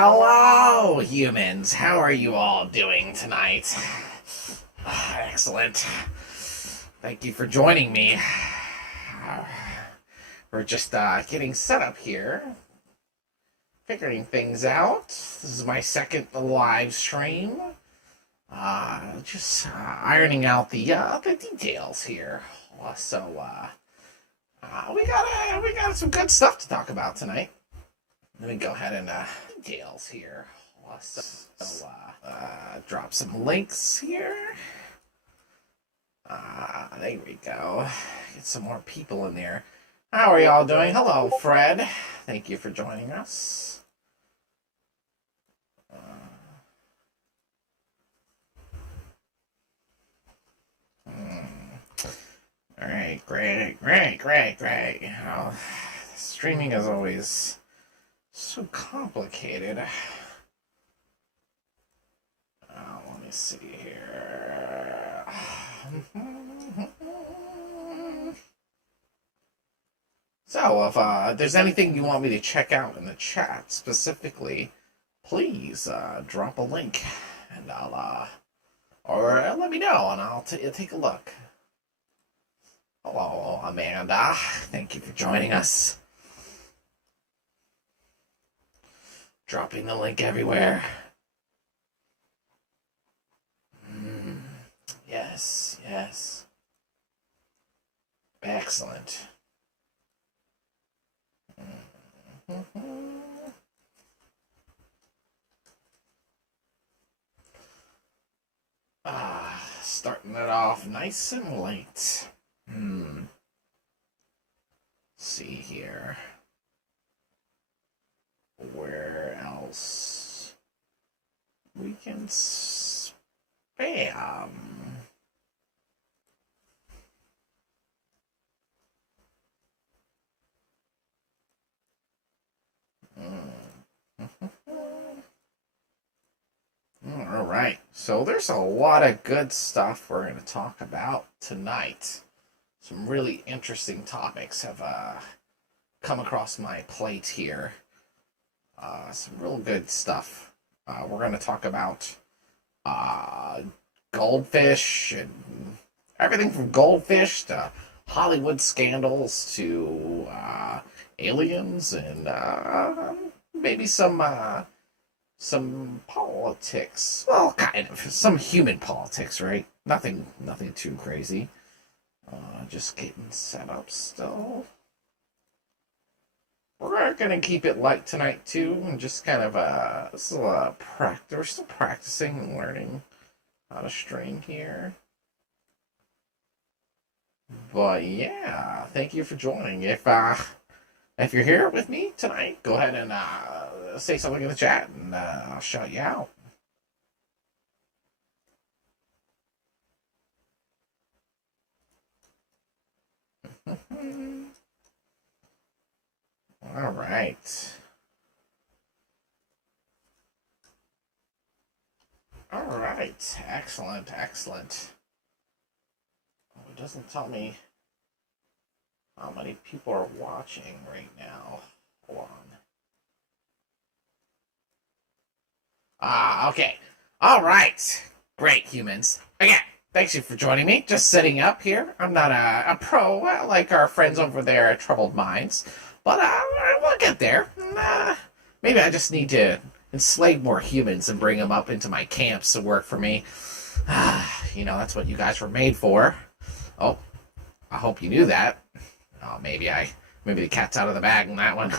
Hello, humans. How are you all doing tonight? Excellent. Thank you for joining me. We're just getting set up here, figuring things out. This is my second live stream. Just ironing out the details here. We got some good stuff to talk about tonight. Let me go ahead and details here. Drop some links here. There we go. Get some more people in there. How are y'all doing? Hello, Fred. Thank you for joining us. All right, great. Streaming is always so complicated. Let me see here. So, if there's anything you want me to check out in the chat specifically, please drop a link, and or let me know, and I'll take a look. Hello, Amanda. Thank you for joining us. Dropping the link everywhere. Yes. Excellent. Starting it off nice and late. See here. Where else we can spam? All right, so there's a lot of good stuff we're going to talk about tonight. Some really interesting topics have come across my plate here. Some real good stuff. We're going to talk about goldfish and everything from goldfish to Hollywood scandals to aliens and maybe some politics. Well, kind of some human politics, right? Nothing too crazy. Just getting set up still. We're gonna keep it light tonight too, and just kind of this is a practice. We're still practicing and learning how to stream here. But yeah, thank you for joining. If you're here with me tonight, go ahead and say something in the chat, and I'll shout you out. All right. Excellent. Oh, it doesn't tell me how many people are watching right now. Hold on. Okay. All right. Great, humans. Again, thanks you for joining me. Just sitting up here. I'm not a pro like our friends over there at Troubled Minds, but we'll get there. Maybe I just need to enslave more humans and bring them up into my camps to work for me. That's what you guys were made for. Oh, I hope you knew that. Oh, maybe the cat's out of the bag on that one.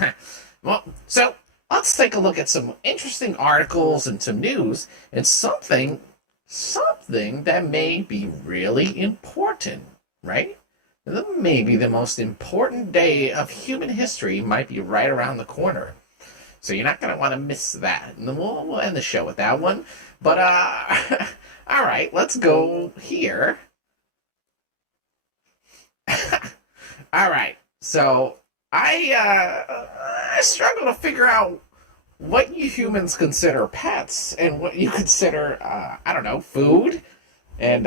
Well, so let's take a look at some interesting articles and some news and something that may be really important, right? Maybe the most important day of human history might be right around the corner. So you're not going to want to miss that. And then we'll end the show with that one. But, all right, let's go here. All right, so I struggle to figure out what you humans consider pets and what you consider, food. And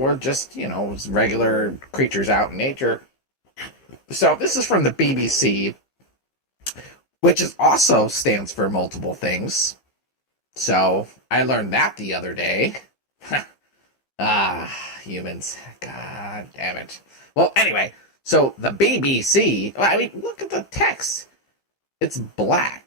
we're just, regular creatures out in nature. So this is from the BBC. which is also stands for multiple things. So I learned that the other day. Humans. God damn it. Well, anyway, so the BBC, I mean, look at the text. It's black.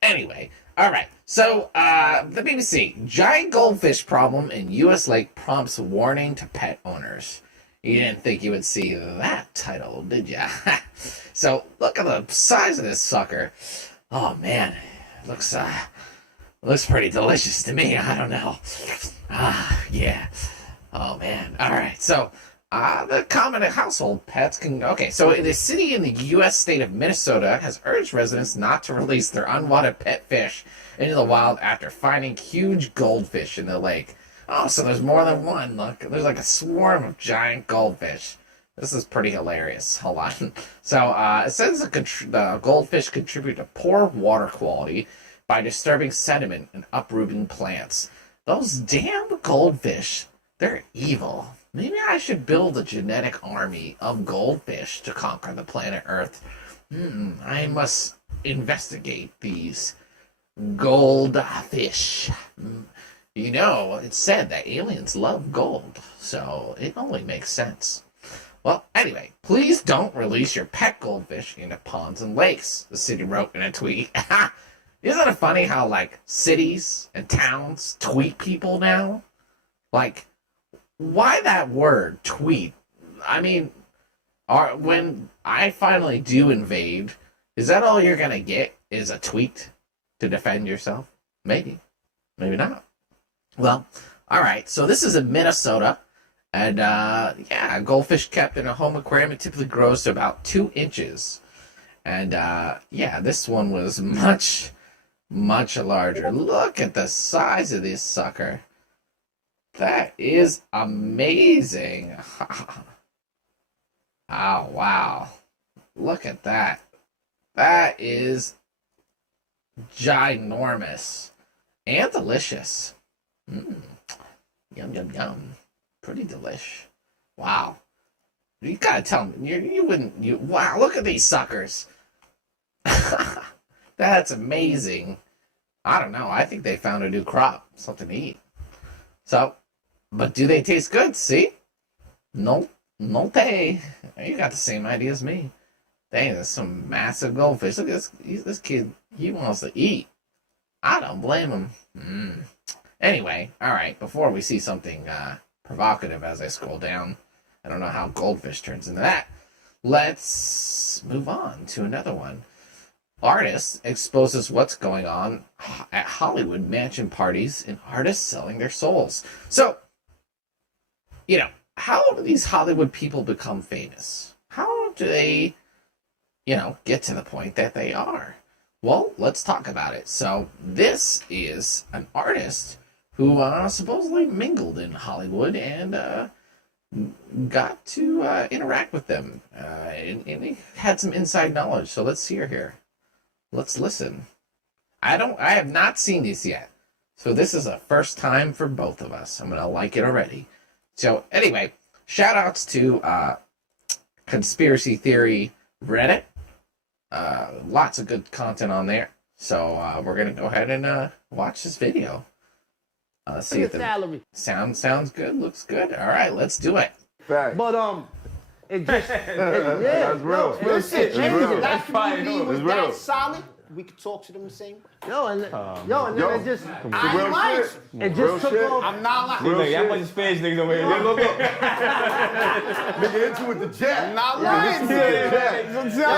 Anyway, all right. So, the BBC, giant goldfish problem in U.S. lake prompts warning to pet owners. You didn't think you would see that title, did ya? So, look at the size of this sucker. Oh, man. Looks pretty delicious to me. I don't know. Yeah. Oh, man. All right. So, the common household pets can... Okay, so the city in the U.S. state of Minnesota has urged residents not to release their unwanted pet fish into the wild after finding huge goldfish in the lake. Oh, so there's more than one. Look, there's like a swarm of giant goldfish. This is pretty hilarious. Hold on. So, it says the goldfish contribute to poor water quality by disturbing sediment and uprooting plants. Those damn goldfish, they're evil. Maybe I should build a genetic army of goldfish to conquer the planet Earth. I must investigate these goldfish. You know, it's said that aliens love gold, so it only makes sense. Well, anyway, please don't release your pet goldfish into ponds and lakes, the city wrote in a tweet. Isn't it funny how, like, cities and towns tweet people now? Like, why that word, tweet? I mean, when I finally do invade, is that all you're gonna get, is a tweet to defend yourself? Maybe. Maybe not. Well, alright, so this is in Minnesota, and, yeah, goldfish kept in a home aquarium, it typically grows to about 2 inches. And, yeah, this one was much larger. Look at the size of this sucker. That is amazing. Oh, wow. Look at that. That is ginormous. And delicious. Yum, yum, yum. Pretty delish. Wow. You gotta tell me. Wow, look at these suckers. That's amazing. I don't know. I think they found a new crop. Something to eat. So, but do they taste good? See? No they. You got the same idea as me. Dang, there's some massive goldfish. Look at this kid. He wants to eat. I don't blame him. Anyway, alright. Before we see something provocative as I scroll down, I don't know how goldfish turns into that. Let's move on to another one. Artist exposes what's going on at Hollywood mansion parties and artists selling their souls. So, you know, how do these Hollywood people become famous? How do they, get to the point that they are? Well, let's talk about it. So, this is an artist who supposedly mingled in Hollywood and got to interact with them. And he had some inside knowledge. So let's hear here. Let's listen. I have not seen these yet. So this is a first time for both of us. I'm going to like it already. So anyway, shout outs to Conspiracy Theory Reddit. Lots of good content on there. So we're going to go ahead and watch this video. Let's see if the sounds good, looks good. All right, let's do it. Fact. But it just That's real. Real shit. That's community was It's real. that solid, we could talk to them the same way. then it just I ain't lying. it Real just took shit. off. I'm not lying. Real Like, shit. that bunch of Spanish niggas over here. Look. Nigga hit you with the jet. I'm not Nigga lying. hit you with the jet.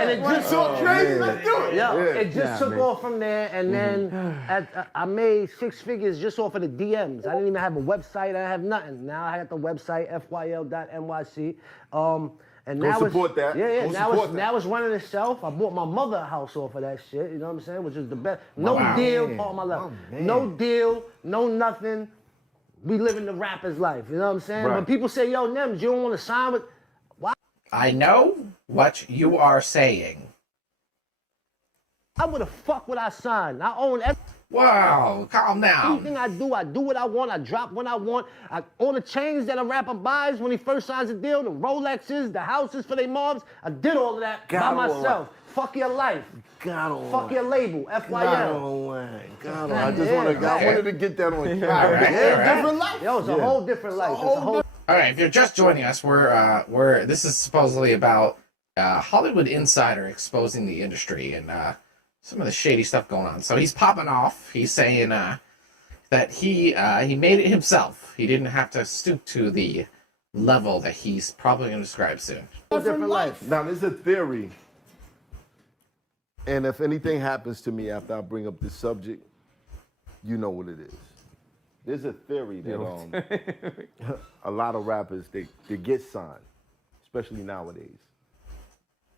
And it just So crazy, let's do it. it just took off from there, and then I made 6 figures just off of the DMs. I didn't even have a website. I didn't have nothing. Now I got the website fyl.nyc. And Go now support that. Yeah. Go Now support it's that. now it's running itself. I bought my mother a house off of that shit. You know what I'm saying? Which is the best. No Wow. deal, part of my life. No deal, no nothing. We living the rapper's life. You know what I'm saying? Right. But people say, "Yo, Nems, you don't want to sign with." I know what you are saying. How would the fuck would I sign? I own every. Wow, calm down. Anything I do what I want. I drop when I want. All the chains that a rapper buys when he first signs a deal, the Rolexes, the houses for their moms, I did all of that by myself. Fuck your life. Fuck your label, FYL. I just wanted to get that on camera. Different life. Yo, it's a whole different life. It's a whole All right, if you're just joining us, we're this is supposedly about Hollywood insider exposing the industry and some of the shady stuff going on. So he's popping off. He's saying that he made it himself. He didn't have to stoop to the level that he's probably going to describe soon. different life. Now, there's a theory, and if anything happens to me after I bring up this subject, you know what it is. There's a theory that a lot of rappers, they get signed, especially nowadays.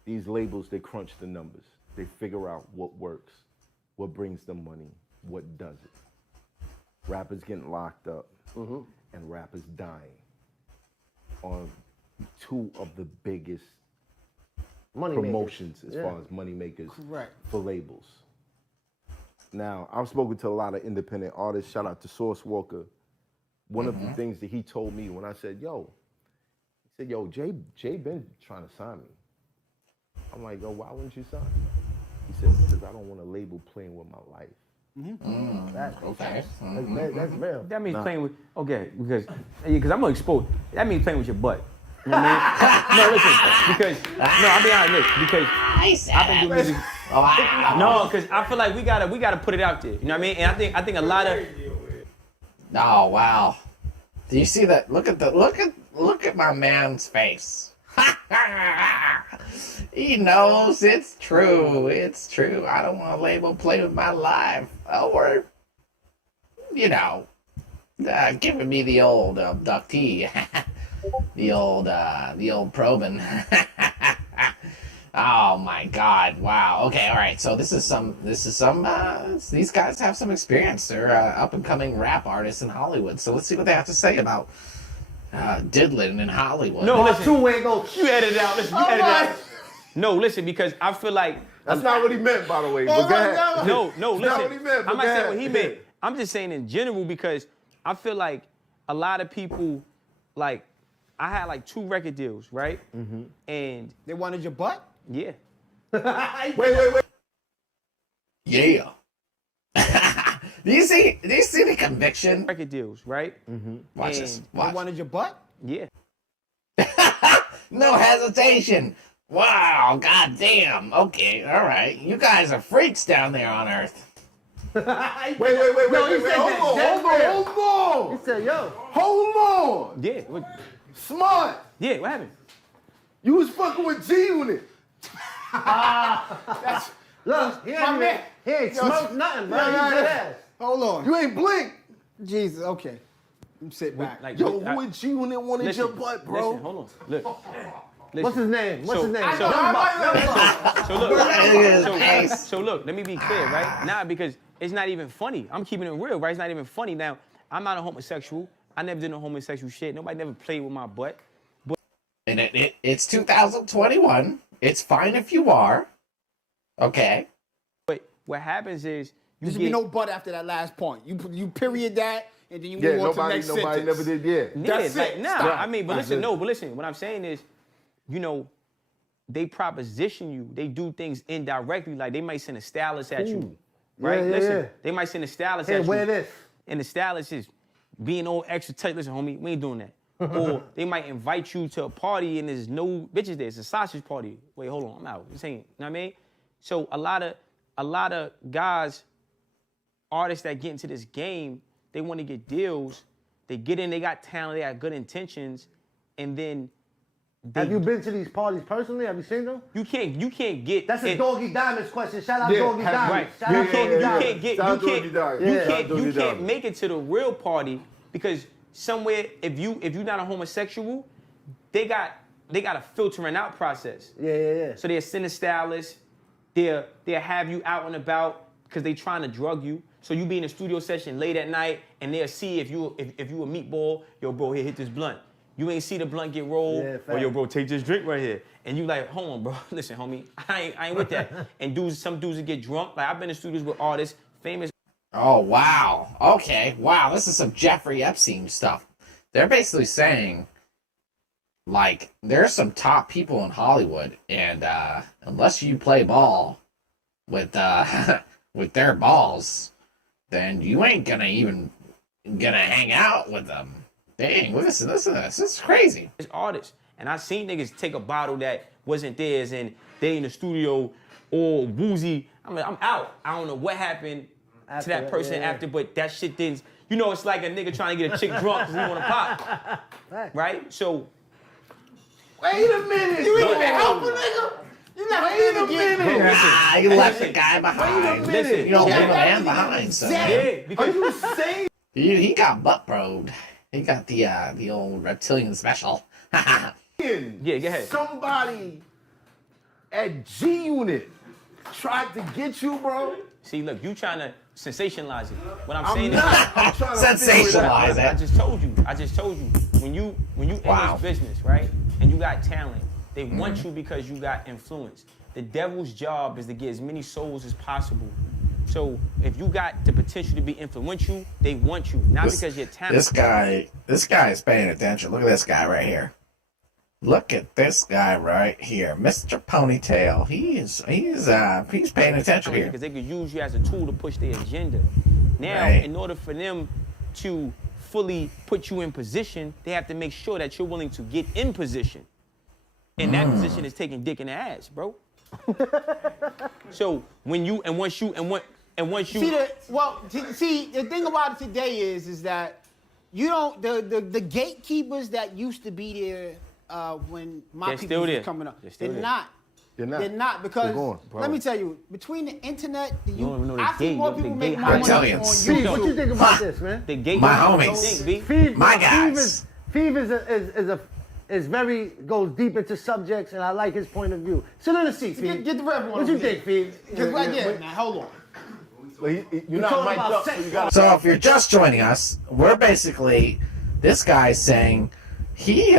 These labels, they crunch the numbers. They figure out what works, what brings them money, what doesn't. Rappers getting locked up and rappers dying on two of the biggest Money promotions makers. as far as money makers Correct. for labels. Now, I've spoken to a lot of independent artists. Shout out to Source Walker. One of the things that he told me when I said, he said, Jay been trying to sign me. I'm like, yo, why wouldn't you sign me? He said, because I don't want a label playing with my life. Okay. That's real. That means playing with, because I'm gonna expose. That means playing with your butt. You know what I mean? No, listen, because I'll be honest, because I've been doing music. No, because I feel like we gotta put it out there. You know what I mean? And I think a lot of. Oh wow! Do you see that? Look at my man's face. He knows it's true. It's true. I don't want a label play with my life, or giving me the old abductee, the old probing. Oh my God! Wow. Okay. All right. So this is some. These guys have some experience. They're up and coming rap artists in Hollywood. So let's see what they have to say about diddling in Hollywood. No, listen. Two-way goes. You edit it out. Listen, you edit it out. No, listen, because I feel like. That's not what he meant, by the way. But go ahead. No, That's listen. not what he meant, but I'm not go saying ahead. what he meant. I'm just saying in general because I feel like a lot of people, like, I had like 2 record deals, right? Mm-hmm. And They wanted your butt? yeah. Wait. Yeah. Do you see the conviction? Record deals, right? Mm-hmm. Watch this. And They Watch. wanted your butt? Yeah. No hesitation. Wow. God damn. Okay. All right. You guys are freaks down there on Earth. Wait. he said that. Hold on. He said, yo. Hold on. Yeah. What Smart. happened? You was fucking with G-Unit. Look, he ain't smoked nothing, bro. Yeah. He dead ass. Hold on. You ain't blink. Jesus, okay. Let me sit back. Like, Yo, who in G-Unit wanted listen, your butt, bro? Listen, hold on. Look. Listen. What's his name? So look, let me be clear, right? Nah, because it's not even funny. I'm keeping it real, right? It's not even funny. Now, I'm not a homosexual. I never did no homosexual shit. Nobody never played with my butt. And it's 2021. It's fine if you are. Okay. But what happens is you There should get be no butt after that last point. You period that, and then you Yeah, move on to the nobody next sentence. never did, yeah. That's like, it. nah, Stop. I mean, but listen, what I'm saying is, they proposition you. They do things indirectly. Like, they might send a stylist at you. Right? Yeah, listen, yeah. they might send a stylist Hey, at you. wear this. And the stylist is being all extra tight. Listen, homie, we ain't doing that. Or they might invite you to a party and there's no bitches there. It's a sausage party. Wait, hold on, I'm out. This ain't, you know what I mean? So a lot of guys, artists that get into this game, they want to get deals. They get in, they got talent, they got good intentions, and then Have you been to these parties personally? Have you seen them? you can't get. That's a Doggy Diamonds question. Shout out Yeah, Doggy have- Diamonds. right. Shout You out can't Doggy you Diamonds. can't get Shout out you Doggy can't Diamonds. you Yeah. can't Doggy you can't Diamonds. make it to the real party because somewhere if you're not a homosexual, they got a filtering out process. Yeah. So they'll send a stylist, they'll have you out and about because they trying to drug you. So you be in a studio session late at night and they'll see if you a meatball, yo bro, here hit this blunt. You ain't see the blunt get rolled, Yeah, or yo fact. bro, take this drink right here. And you like, hold on, bro, listen, homie, I ain't with that. And some dudes that get drunk, like I've been in studios with artists, famous Oh, wow. Okay, wow, this is some Jeffrey Epstein stuff. They're basically saying, like, there's some top people in Hollywood, and unless you play ball with with their balls, then you ain't gonna hang out with them. Dang, listen to this. This is crazy. It's artists. And I seen niggas take a bottle that wasn't theirs and they in the studio all woozy. I mean, I'm out. I don't know what happened to that person after, but that shit didn't. You know, it's like a nigga trying to get a chick drunk because he want to pop. Right? So. Wait a minute. You even help a nigga? You left Wait a minute. Ah, you left the guy behind. Listen, You don't leave a man behind, son. yeah, because Are you saying? He got butt broed. He got the old reptilian special. yeah, go ahead. Somebody at G Unit tried to get you, bro. See, look, you trying to sensationalize it. What I'm I'm saying not. I'm trying to Sensationalize figure it out. it. I just told you. When you in Wow. this business, right, and you got talent, they want you because you got influence. The devil's job is to get as many souls as possible. So if you got the potential to be influential, they want you, not because you're talented. This guy is paying attention. Look at this guy right here. Look at this guy right here, Mr. Ponytail. He's paying attention here. Because they could use you as a tool to push their agenda. Now, Right. in order for them to fully put you in position, they have to make sure that you're willing to get in position. And that position is taking dick in the ass, bro. So once you See the thing about it today is that you don't the gatekeepers that used to be there when my They're people still was there. coming up. They're still They're there. not. They're not. They're not because They're gone, let me tell you, between the internet, the don't even know the I see gate, more the people gate make more money on Reptilians. Steve, what you YouTube. think about this, man? the gate My don't homies. think, B. Feeve, My Feeve guys. is very goes deep into subjects, and I like his point of view. Sit in the seat, Feeve. Get the rev one. What you think, Feeve? Because right there, now hold on. You're not talking mic'd about up, so sex you gotta. So if you're just joining us, we're basically this guy's saying he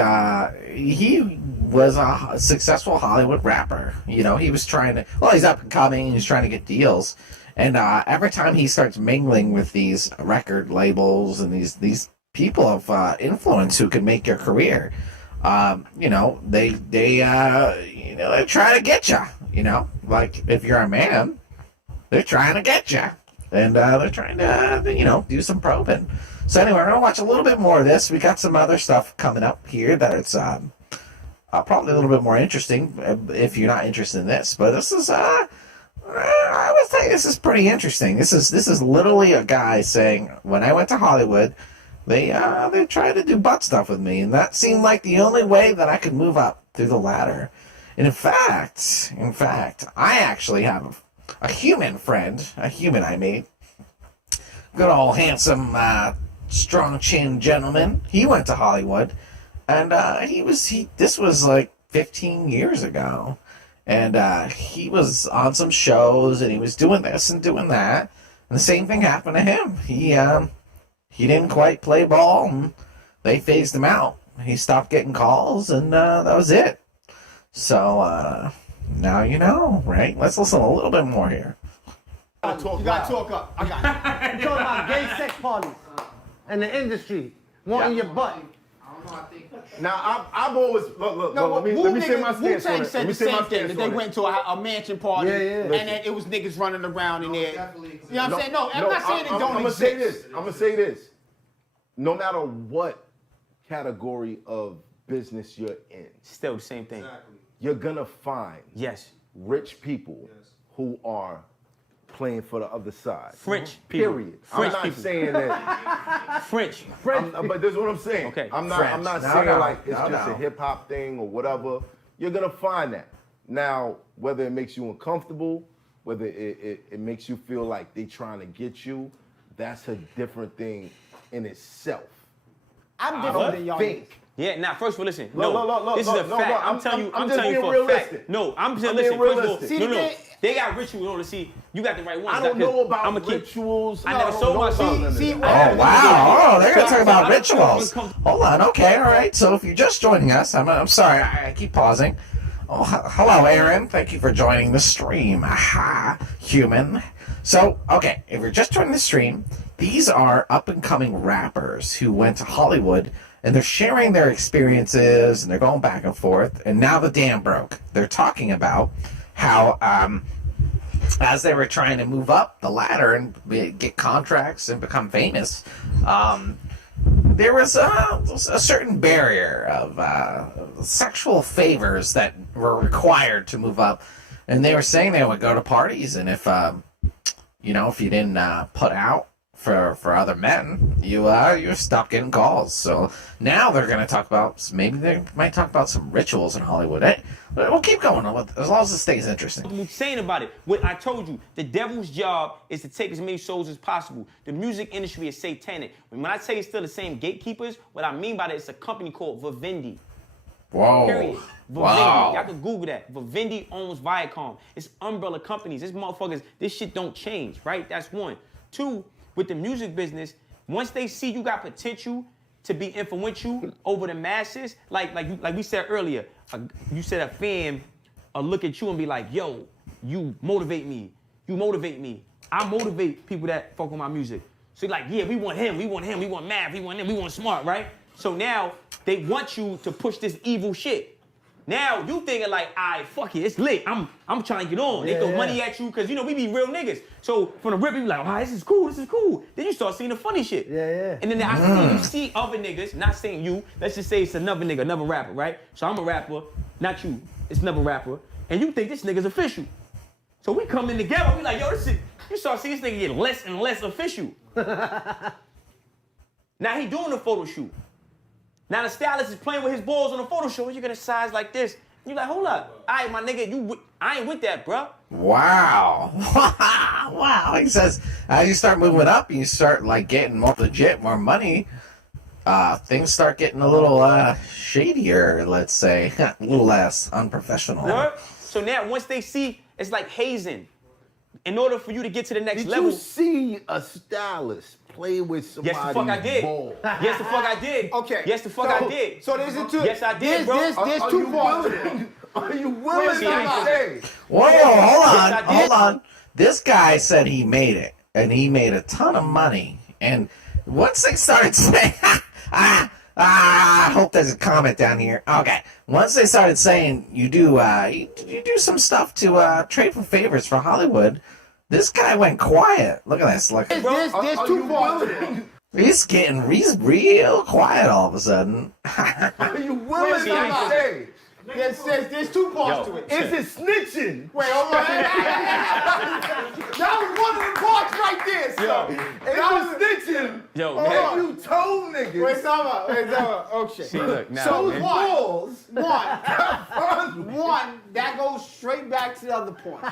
was a successful Hollywood rapper. You know, he was trying to. Well, he's up and coming. He's trying to get deals, and every time he starts mingling with these record labels and these people of influence who can make your career, you know, they try to get you. You know, like if you're a man, they're trying to get you, and they're trying to do some probing. So anyway, we're gonna watch a little bit more of this. We got some other stuff coming up here that it's probably a little bit more interesting if you're not interested in this. But this is I would say this is pretty interesting. This is literally a guy saying, when I went to Hollywood, they tried to do butt stuff with me, and that seemed like the only way that I could move up through the ladder. And in fact, I actually have a human friend, a human I made. Good old handsome, strong chin gentleman. He went to Hollywood, and this was like 15 years ago, and he was on some shows, and he was doing this and doing that, and the same thing happened to him. He didn't quite play ball, and they phased him out. He stopped getting calls, and that was it. So now you know, right? Let's listen a little bit more here. You gotta talk up. I got it. You're talking about gay sex parties and the industry wanting your butt. Now I've always look. Let me say my stance on Wu-Tang it. said Let me the say my same thing, stance that they on it. went to a mansion party, Yeah, yeah. and then it was niggas running around in there. You know what I'm saying? No, I'm not saying it I'm don't gonna say exist. this. I'm gonna say this. No matter what category of business you're in, Still the same thing. you're gonna find Yes. rich people who are playing for the other side. French people. Period. French I'm not people. saying that. French. But this is what I'm saying. Okay. I'm not French. saying No. like it's No, just no. a hip hop thing or whatever. You're gonna find that. Now, whether it makes you uncomfortable, whether it makes you feel like they trying to get you, that's a different thing in itself. I'm I different than don't y'all. think. Yeah, now first of all, listen. Look, No, look, this is a look, fact. no, I'm telling you, I'm I'm just telling you being for a fact. realistic. No, I'm just I'm listen. being First of all, realistic. no. They got rituals. No, see, you got the right ones. I don't know about I'ma keep- rituals. I never sold my seed. See, Oh, wow. Oh, they're going to talk about rituals. Uncomfortable. Hold on. Okay. All right. So if you're just joining us, I'm sorry. I keep pausing. Oh, hello, Aaron. Thank you for joining the stream. Aha, human. So, okay, if you're just joining the stream, these are up-and-coming rappers who went to Hollywood, and they're sharing their experiences, and they're going back and forth, and now the dam broke. They're talking about how, as they were trying to move up the ladder and get contracts and become famous, there was a certain barrier of sexual favors that were required to move up, and they were saying they would go to parties, and if if you didn't put out for other men, you stopped getting calls. So now they're going to talk about, maybe they might talk about some rituals in Hollywood. We'll keep going as long as it stays interesting. I'm saying about it. What I told you, the devil's job is to take as many souls as possible. The music industry is satanic. When I say it's still the same gatekeepers, what I mean by that is a company called Vivendi. Whoa. Period. Vivendi. Wow. Y'all can Google that. Vivendi owns Viacom. It's umbrella companies. This motherfuckers, this shit don't change, right? That's one. Two, with the music business, once they see you got potential to be influential over the masses, like we said earlier, you said a fan look at you and be like, yo, you motivate me. You motivate me. I motivate people that fuck with my music. So you're like, yeah, we want him, we want Mav, we want him, we want Smart, right? So now they want you to push this evil shit. Now you thinking like, alright, fuck it, it's lit. I'm trying to get on. They throw money at you because we be real niggas. So from the rip, you be like, this is cool. Then you start seeing the funny shit. Yeah. And then I see other niggas, not saying you, let's just say it's another nigga, another rapper, right? So I'm a rapper, not you. It's another rapper, and you think this nigga's official. So we come in together, we like, yo, this shit, you start seeing this nigga get less and less official. Now he doing the photo shoot. Now the stylist is playing with his balls on the photo shoot, and you're gonna size like this. You like, hold up. All right, my nigga, I ain't with that, bro. Wow. Wow. He says, as you start moving up, you start like getting more legit, more money, things start getting a little shadier, let's say. A little less unprofessional. What? So now once they see, it's like hazing. In order for you to get to the next level. Did you see a stylist play with somebody's Yes, the fuck I did. ball? Yes, the fuck I did. Okay. Yes, the fuck I did. So there's a two. Yes, I did, bro. There's two parts to it. Are you willing See, I to say? Whoa, Yes, I did. hold on. This guy said he made it, and he made a ton of money. And once they started saying, I hope there's a comment down here. Okay. Once they started saying you do some stuff to trade for favors for Hollywood, this guy went quiet. Look at this. Look. There's two parts to it. He's real quiet all of a sudden. Are you willing Wait, to time say? There's two parts to it. Is it snitching? Wait, hold on. That was one of the parts right there, so. Is it snitching? Yo, Hold man. on. You told niggas. Wait, time out. Okay. See, look, now, So man. one, that goes straight back to the other point.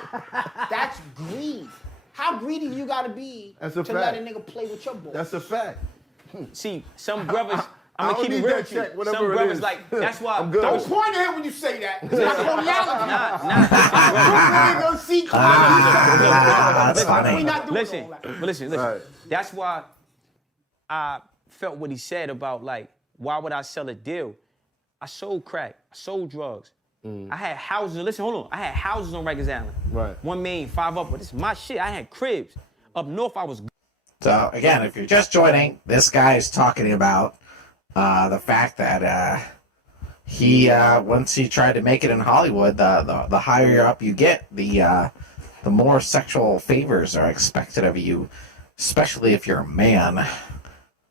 That's greed. How greedy you gotta be That's a to let a fact. nigga play with your ball? That's a fact. See, some brothers, I I'm don't gonna keep it need real that with you. check, whatever Some it brothers is. like, that's why. I'm good. Don't point at him when you say that. That's coloniality. Nah. Nigga, see, That's we funny. not doing Listen, all that. but listen. Right. That's why I felt what he said about like, why would I sell a deal? I sold crack, I sold drugs. I had houses. Listen, hold on. I had houses on Rikers Island. Right. 1 million, 5 up. But this is my shit. I had cribs up north. I was. So again, if you're just joining, this guy is talking about the fact that he once he tried to make it in Hollywood, the higher up you get, the more sexual favors are expected of you, especially if you're a man,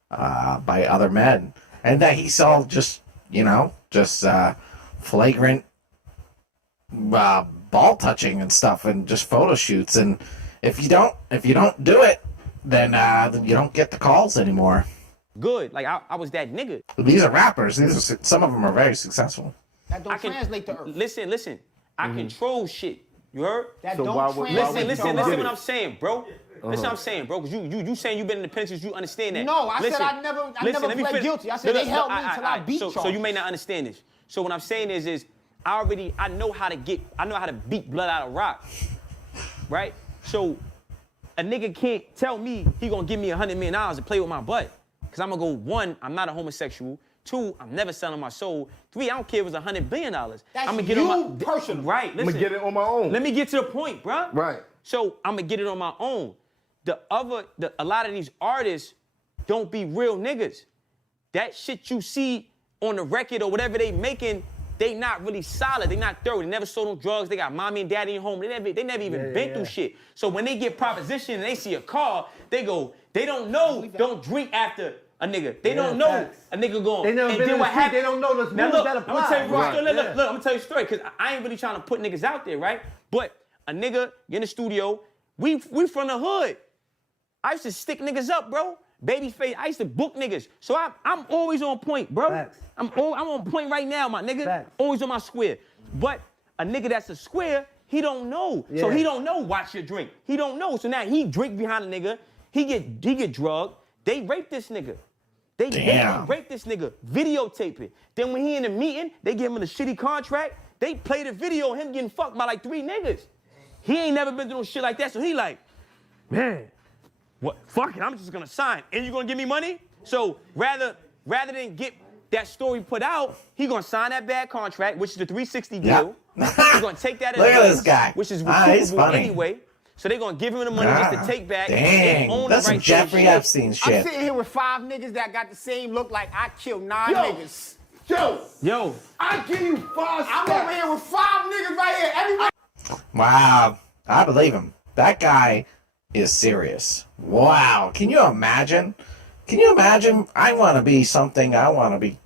by other men, and that he saw just flagrant ball touching and stuff, and just photo shoots, and if you don't do it, then you don't get the calls anymore. Good. Like, I was that nigga. These are rappers. Some of them are very successful. That don't translate to earth. Listen. I control shit. You heard? That So don't why would- translate Listen to earth. what I'm saying, bro. Listen what I'm saying, bro. Because you saying you been in the penitentiary, you understand that. No, I said Listen, I never let me pled finish. guilty. I said they held me until I beat so charges. you may not understand this. So what I'm saying is I know how to beat blood out of rock. Right? So a nigga can't tell me he gonna give me $100 million to play with my butt. Cause I'm gonna go, 1, I'm not a homosexual. 2, I'm never selling my soul. 3, I don't care if it's $100 billion. That's I'm gonna get you on my personally. Right, I'm listen. gonna get it on my own. Let me get to the point, bruh. Right. So I'm gonna get it on my own. A lot of these artists don't be real niggas. That shit you see on the record or whatever they making, they not really solid. They not thorough. They never sold no drugs. They got mommy and daddy in home. They never even been through shit. So when they get proposition and they see a car, they go, they don't know, don't drink after a nigga. They don't know facts. a nigga going. They never and been then in what the street. happened? They don't know those Now rules look, that I'm apply. gonna tell you Right. story. Look, I'm gonna tell you a story because I ain't really trying to put niggas out there, right? But a nigga in the studio, we from the hood. I used to stick niggas up, bro. Babyface, I used to book niggas. So I'm always on point, bro. Facts. I'm on point right now, my nigga. Facts. Always on my square. But a nigga that's a square, he don't know. So Yeah. he don't know watch your drink. He don't know. So now he drink behind a nigga. He get drugged. They rape this nigga. They rape this nigga. Videotape it. Then when he in the meeting, they give him a shitty contract. They play the video of him getting fucked by like 3 niggas. He ain't never been through no shit like that. So he like, man, what? Fuck it, I'm just gonna sign. And you gonna give me money? So rather than get that story put out, he gonna sign that bad contract, which is the 360 deal. He's gonna take that Look at advance, this guy. which is He's recoupable funny. anyway. So they gonna give him the money just to take back. Dang, and own that's the some rights to the Jeffrey shit. Epstein I'm shit. sitting here with 5 niggas that got the same look like I killed 9 Yo. niggas. Yo, I give you 5 I'm steps. over here with 5 niggas right here. Everybody. Wow, I believe him. That guy is serious. Wow, can you imagine? Can you imagine? I want to be something. I want to be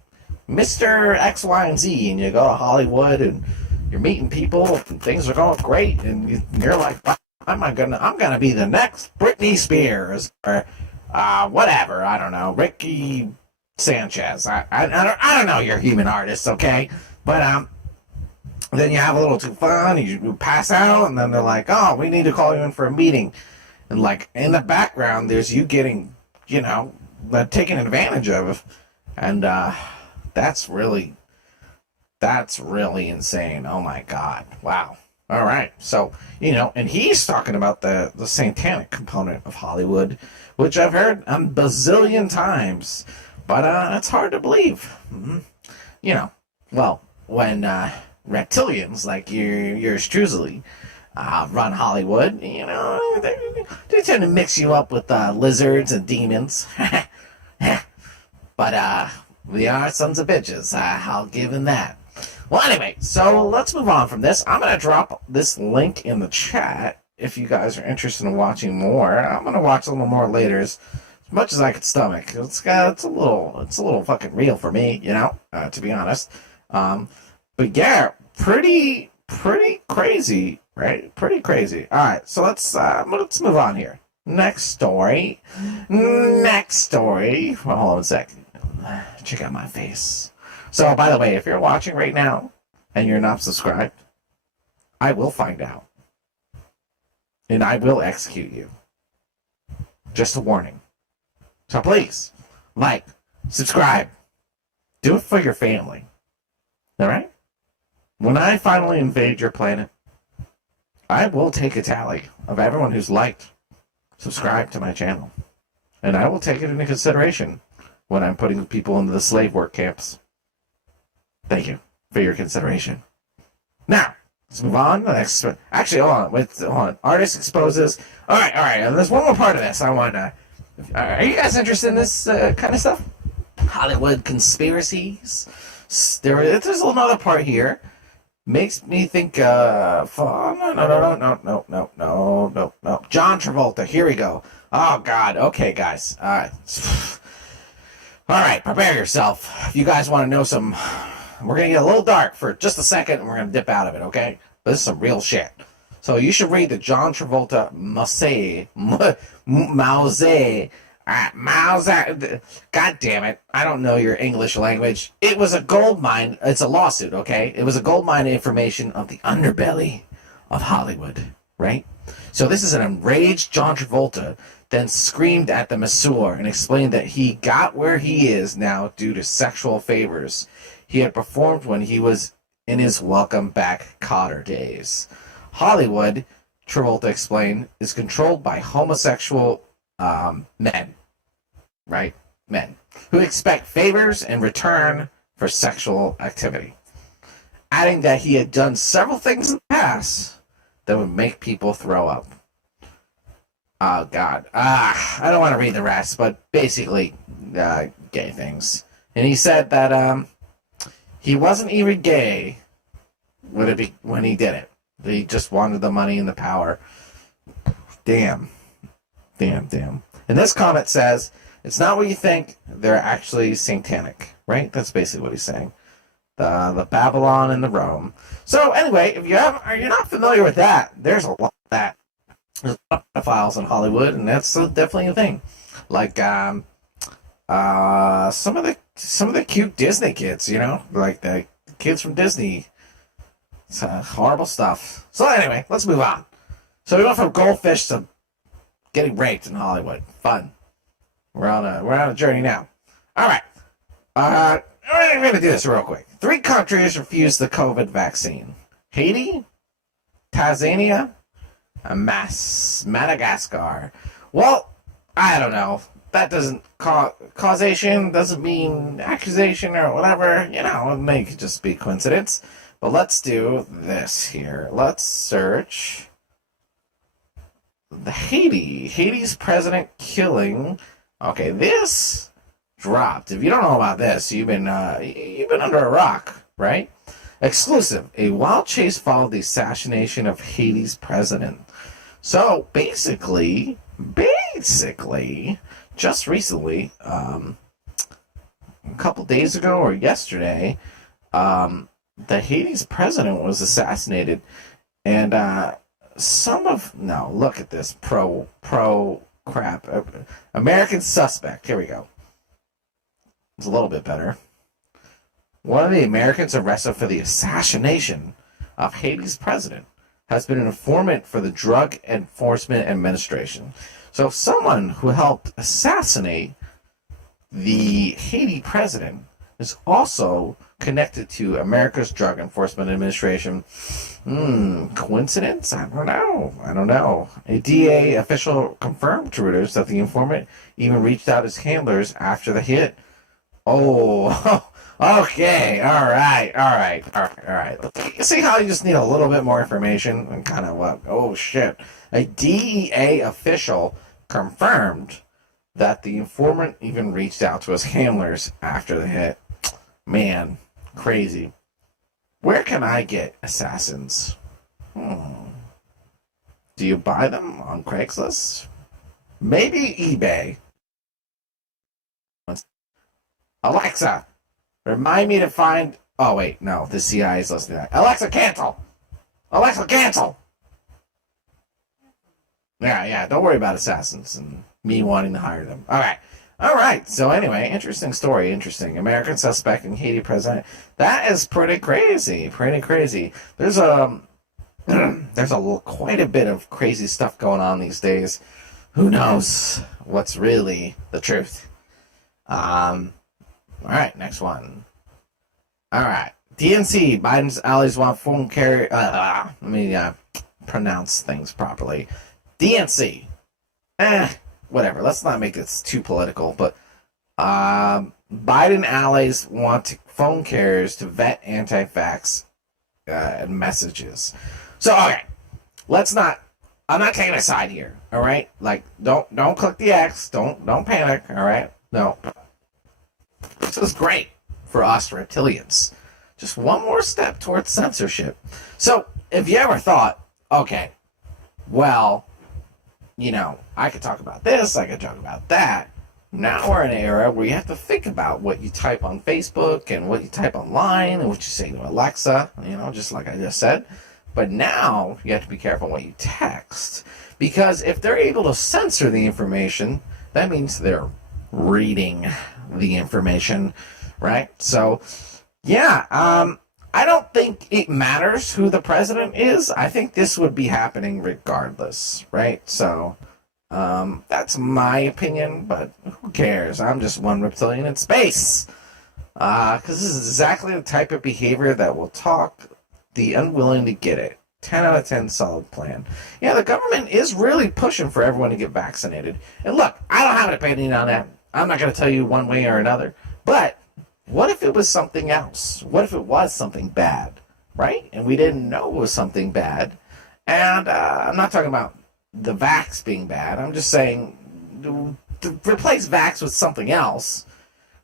Mr. X, Y, and Z, and you go to Hollywood and you're meeting people and things are going great, and you're like, "Wow, I'm gonna be the next Britney Spears or whatever. I don't know, Ricky Sanchez. I don't know. You're a human artist, okay? But then you have a little too fun, you pass out, and then they're like, oh, we need to call you in for a meeting. And like in the background, there's you getting, taken advantage of. And that's really insane. Oh my God. Wow. All right. So, and he's talking about the satanic component of Hollywood, which I've heard a bazillion times, but it's hard to believe. Well, when reptilians like yours truly run Hollywood, they tend to mix you up with lizards and demons. But we are sons of bitches. I'll give him that. Well, anyway, so let's move on from this. I'm going to drop this link in the chat if you guys are interested in watching more. I'm going to watch a little more later as much as I could stomach. It's a little fucking real for me, to be honest. But yeah, pretty crazy, right? Pretty crazy. All right, so let's move on here. Next story. Well, hold on a sec. Check out my face. So, by the way, if you're watching right now and you're not subscribed, I will find out. And I will execute you. Just a warning. So please, like, subscribe. Do it for your family. All right? When I finally invade your planet, I will take a tally of everyone who's liked, subscribed to my channel. And I will take it into consideration when I'm putting people into the slave work camps. Thank you for your consideration. Now, let's move on to the next. Actually, hold on. Artist exposes. All right. And there's one more part of this. I want to. Are you guys interested in this kind of stuff? Hollywood conspiracies. There's another part here. Makes me think. No. John Travolta. Here we go. Oh God. Okay, guys. All right. Prepare yourself. If you guys want to know some. We're going to get a little dark for just a second, and we're going to dip out of it, okay? This is some real shit. So you should read the John Travolta God damn it. I don't know your English language. It was a gold mine. It's a lawsuit, okay? It was a gold mine information of the underbelly of Hollywood, right? So this is an enraged John Travolta then screamed at the masseur and explained that he got where he is now due to sexual favors he had performed when he was in his Welcome Back Kotter days. Hollywood, Travolta explained, is controlled by homosexual men, right? men who expect favors in return for sexual activity, adding that he had done several things in the past that would make people throw up. Oh, God. I don't want to read the rest, but basically, gay things. And he said that he wasn't even gay when he did it. He just wanted the money and the power. Damn. And this comment says, it's not what you think, they're actually satanic. Right? That's basically what he's saying. The Babylon and the Rome. So anyway, if you're not familiar with that, there's a lot of that. There's a lot of pedophiles in Hollywood, and that's definitely a thing. Like some of the cute Disney kids, like the kids from Disney. It's horrible stuff. So anyway, let's move on. So we went from goldfish to getting raped in Hollywood. Fun. We're on a journey now. All right. I'm going to do this real quick. 3 countries refused the COVID vaccine: Haiti, Tanzania, and Madagascar. Well, I don't know. That doesn't causation doesn't mean accusation or whatever. It may just be coincidence. But let's do this here. Let's search the Haiti's president killing. Okay, this dropped. If you don't know about this, you've been under a rock, right? Exclusive. A wild chase followed the assassination of Haiti's president. So basically, just recently, a couple days ago or yesterday, the Haiti's president was assassinated, and look at this pro crap. American suspect. Here we go. It's a little bit better. One of the Americans arrested for the assassination of Haiti's president has been an informant for the Drug Enforcement Administration. So someone who helped assassinate the Haiti president is also connected to America's Drug Enforcement Administration. Coincidence? I don't know. A DA official confirmed to Reuters that the informant even reached out his handlers after the hit. Oh, okay. All right. See how you just need a little bit more information and kind of what? Oh, shit. A DEA official confirmed that the informant even reached out to his handlers after the hit. Man, crazy. Where can I get assassins? Do you buy them on Craigslist? Maybe eBay. Alexa, remind me to find... Oh, wait, no, the CIA is listening to that. Alexa, cancel! Alexa, cancel! Yeah, don't worry about assassins and me wanting to hire them. All right. So anyway, interesting story. American suspect in Haiti president. That is pretty crazy. There's quite a bit of crazy stuff going on these days. Who knows what's really the truth? All right, next one. All right, DNC. Biden's allies want phone carrier. Let me pronounce things properly. DNC. Whatever. Let's not make this too political, but Biden allies want phone carriers to vet anti-vax messages. So, okay, I'm not taking a side here, all right? Like, don't click the X, don't panic, all right? No. This is great for us reptilians. Just one more step towards censorship. So, if you ever thought, okay, well, I could talk about this, I could talk about that. Now we're in an era where you have to think about what you type on Facebook and what you type online and what you say to Alexa, just like I just said. But now you have to be careful what you text. Because if they're able to censor the information, that means they're reading the information, right? So, yeah, I don't think it matters who the president is. I think this would be happening regardless, right? So, that's my opinion, but who cares? I'm just one reptilian in space. Because this is exactly the type of behavior that will talk the unwilling to get it. 10 out of 10 solid plan. Yeah, the government is really pushing for everyone to get vaccinated. And look, I don't have an opinion on that. I'm not going to tell you one way or another. But what if it was something else? What if it was something bad, right? And we didn't know it was something bad. And I'm not talking about the vax being bad. I'm just saying to replace vax with something else.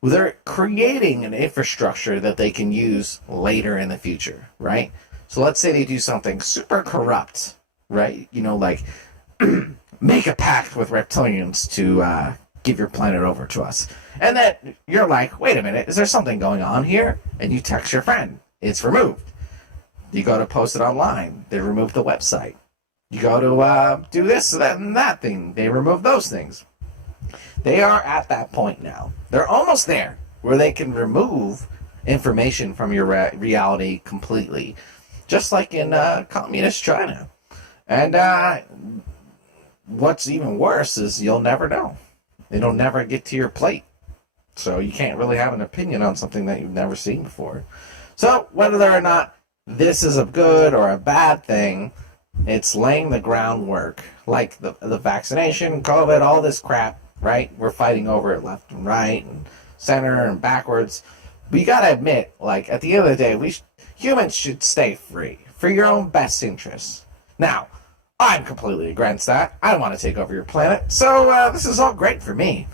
They're creating an infrastructure that they can use later in the future, right? So let's say they do something super corrupt, right? You know, like make a pact with reptilians to give your planet over to us. And then you're like, wait a minute, is there something going on here? And you text your friend. It's removed. You go to post it online. They remove the website. You go to do this, that, and that thing. They remove those things. They are at that point now. They're almost there where they can remove information from your reality completely. Just like in communist China. And what's even worse is you'll never know. It'll never get to your plate. So you can't really have an opinion on something that you've never seen before. So whether or not this is a good or a bad thing, it's laying the groundwork. Like the vaccination, COVID, all this crap, right? We're fighting over it left and right and center and backwards. But you gotta admit, like, at the end of the day, humans should stay free for your own best interests. Now, I'm completely against that. I don't want to take over your planet, so this is all great for me.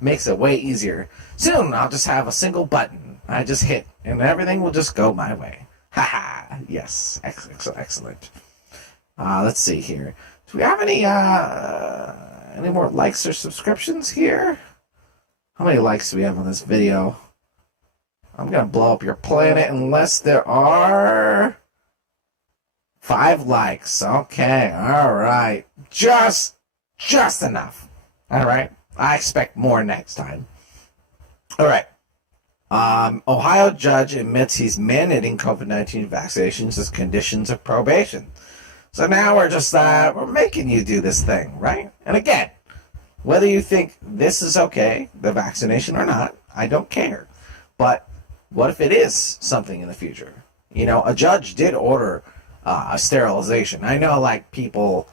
Makes it way easier. Soon, I'll just have a single button. I just hit, and everything will just go my way. Haha, yes, excellent. Let's see here. Do we have any more likes or subscriptions here? How many likes do we have on this video? I'm gonna blow up your planet unless there are 5 likes. Okay, all right. Just enough. All right. I expect more next time. All right. Ohio judge admits he's mandating COVID-19 vaccinations as conditions of probation. So now we're just, we're making you do this thing, right? And again, whether you think this is okay, the vaccination or not, I don't care. But what if it is something in the future? You know, a judge did order a sterilization. I know, like, people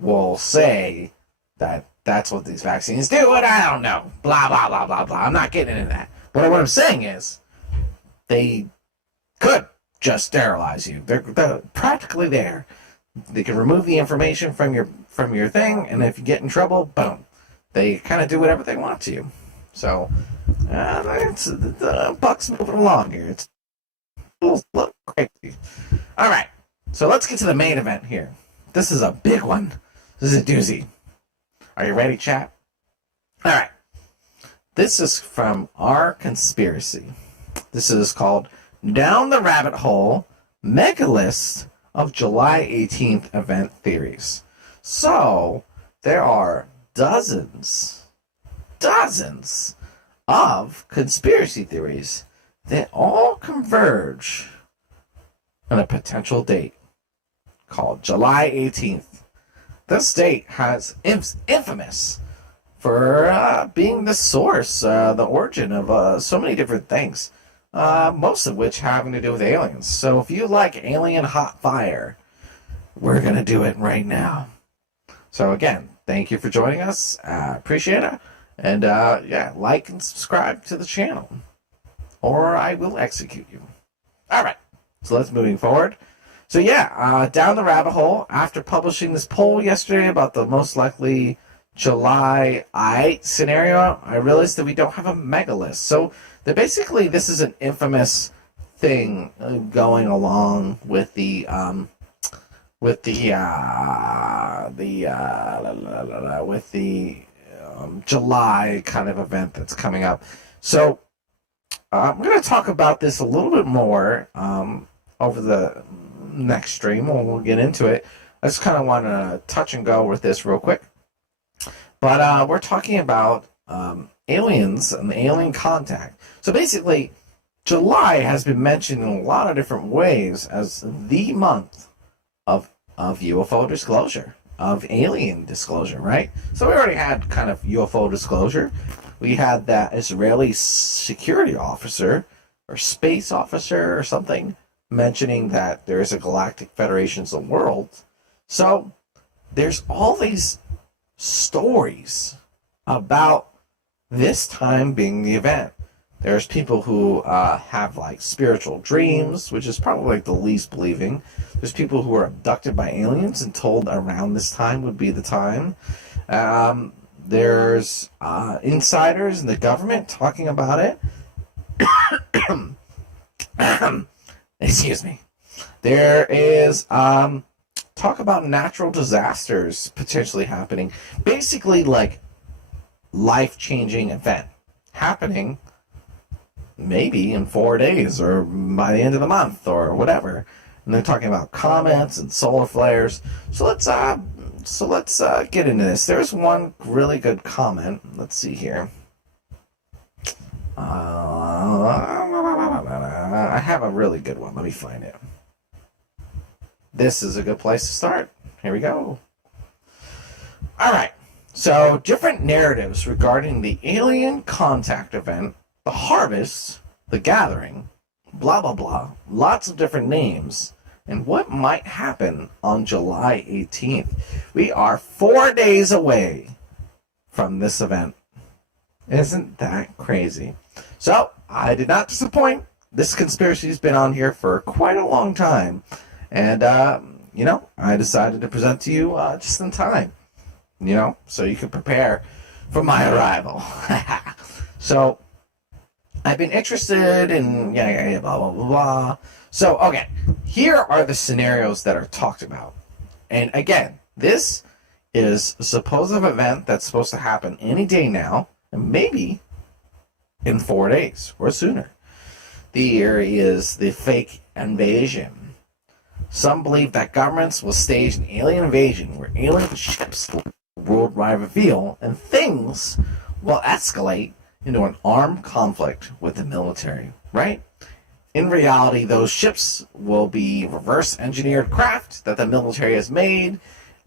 will say that that's what these vaccines do, and I don't know. Blah, blah, blah, blah, blah. I'm not getting into that. But what I'm saying is, they could just sterilize you. They're practically there. They can remove the information from your thing, and if you get in trouble, boom. They kind of do whatever they want to you. So, the buck's moving along here. It's a little crazy. All right. So let's get to the main event here. This is a big one. This is a doozy. Are you ready, chat? All right. This is from Our Conspiracy. This is called Down the Rabbit Hole, Mega List of July 18th Event Theories. So, there are dozens of conspiracy theories that all converge on a potential date called July 18th. This date has infamous for being the source, the origin of so many different things, most of which having to do with aliens. So if you like alien hot fire, we're going to do it right now. So again, thank you for joining us. Appreciate it. And yeah, like and subscribe to the channel, or I will execute you. All right, so let's moving forward. So yeah, down the rabbit hole, after publishing this poll yesterday about the most likely July 8 scenario, I realized that we don't have a mega list. So basically, this is an infamous thing going along with the July kind of event that's coming up. So I'm going to talk about this a little bit more over the next stream when we'll get into it. I just kind of want to touch and go with this real quick. But we're talking about aliens and alien contact. So basically, July has been mentioned in a lot of different ways as the month of UFO disclosure, of alien disclosure, right? So we already had kind of UFO disclosure. We had that Israeli security officer or space officer or something mentioning that there is a galactic federation of the world. So there's all these stories about this time being the event. There's people who have like spiritual dreams, which is probably like the least believing. There's people who are abducted by aliens and told around this time would be the time. There's insiders in the government talking about it. Excuse me. There is talk about natural disasters potentially happening. Basically, like life-changing event happening maybe in 4 days or by the end of the month or whatever. And they're talking about comets and solar flares. So let's get into this. There's one really good comment. Let's see here. I have a really good one. Let me find it. This is a good place to start. Here we go. All right. So, different narratives regarding the alien contact event, the harvest, the gathering, blah, blah, blah. Lots of different names. And what might happen on July 18th. We are 4 days away from this event. Isn't that crazy? So, I did not disappoint. This conspiracy's been on here for quite a long time. And, I decided to present to you just in time. So you can prepare for my arrival. So, I've been interested in, blah, blah, blah, blah. So, okay, here are the scenarios that are talked about. And again, this is a supposed event that's supposed to happen any day now, and maybe in 4 days or sooner. The theory is the fake invasion. Some believe that governments will stage an alien invasion where alien ships will worldwide reveal and things will escalate into an armed conflict with the military, right? In reality, those ships will be reverse engineered craft that the military has made,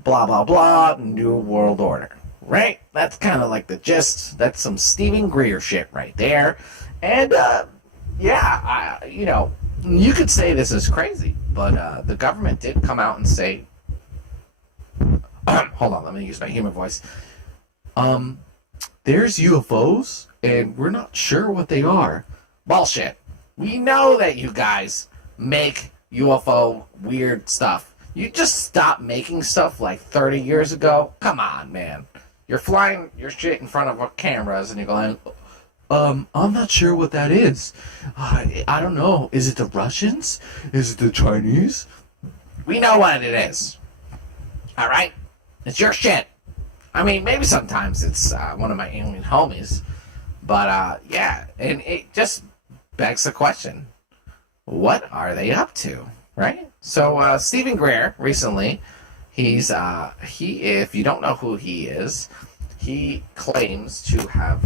blah, blah, blah, New World Order, right? That's kind of like the gist. That's some Stephen Greer shit right there. And, you could say this is crazy, but the government did come out and say, hold on, let me use my human voice. There's UFOs, and we're not sure what they are. Bullshit. We know that you guys make UFO weird stuff. You just stopped making stuff like 30 years ago? Come on, man. You're flying your shit in front of cameras, and you're going, I'm not sure what that is. I don't know. Is it the Russians? Is it the Chinese? We know what it is. All right? It's your shit. I mean, maybe sometimes it's one of my alien homies. But, and it just begs the question, what are they up to, right? So, Stephen Greer, recently, if you don't know who he is, he claims to have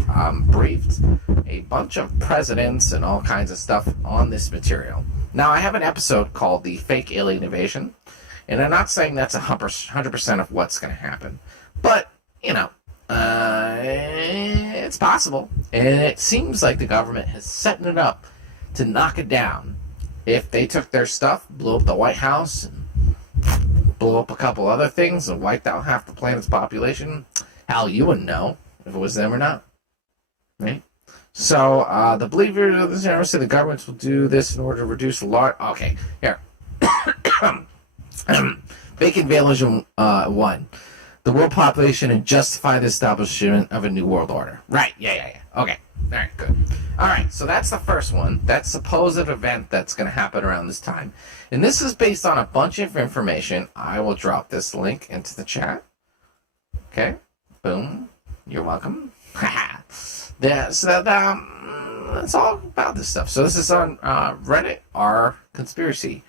briefed a bunch of presidents and all kinds of stuff on this material. Now, I have an episode called The Fake Alien Invasion, and I'm not saying that's 100% of what's going to happen. But, it's possible. And it seems like the government is setting it up to knock it down. If they took their stuff, blew up the White House, and blew up a couple other things, and wiped out half the planet's population, hell, you wouldn't know if it was them or not. Right? So, the believers of this universe say the governments will do this in order to reduce the large... Okay, here. Fake invasion 1. The world population and justify the establishment of a new world order. Right, yeah. Okay, all right, good. All right, so that's the first one. That supposed event that's going to happen around this time. And this is based on a bunch of information. I will drop this link into the chat. Okay, boom. You're welcome. That's all about this stuff. So this is on Reddit r conspiracy.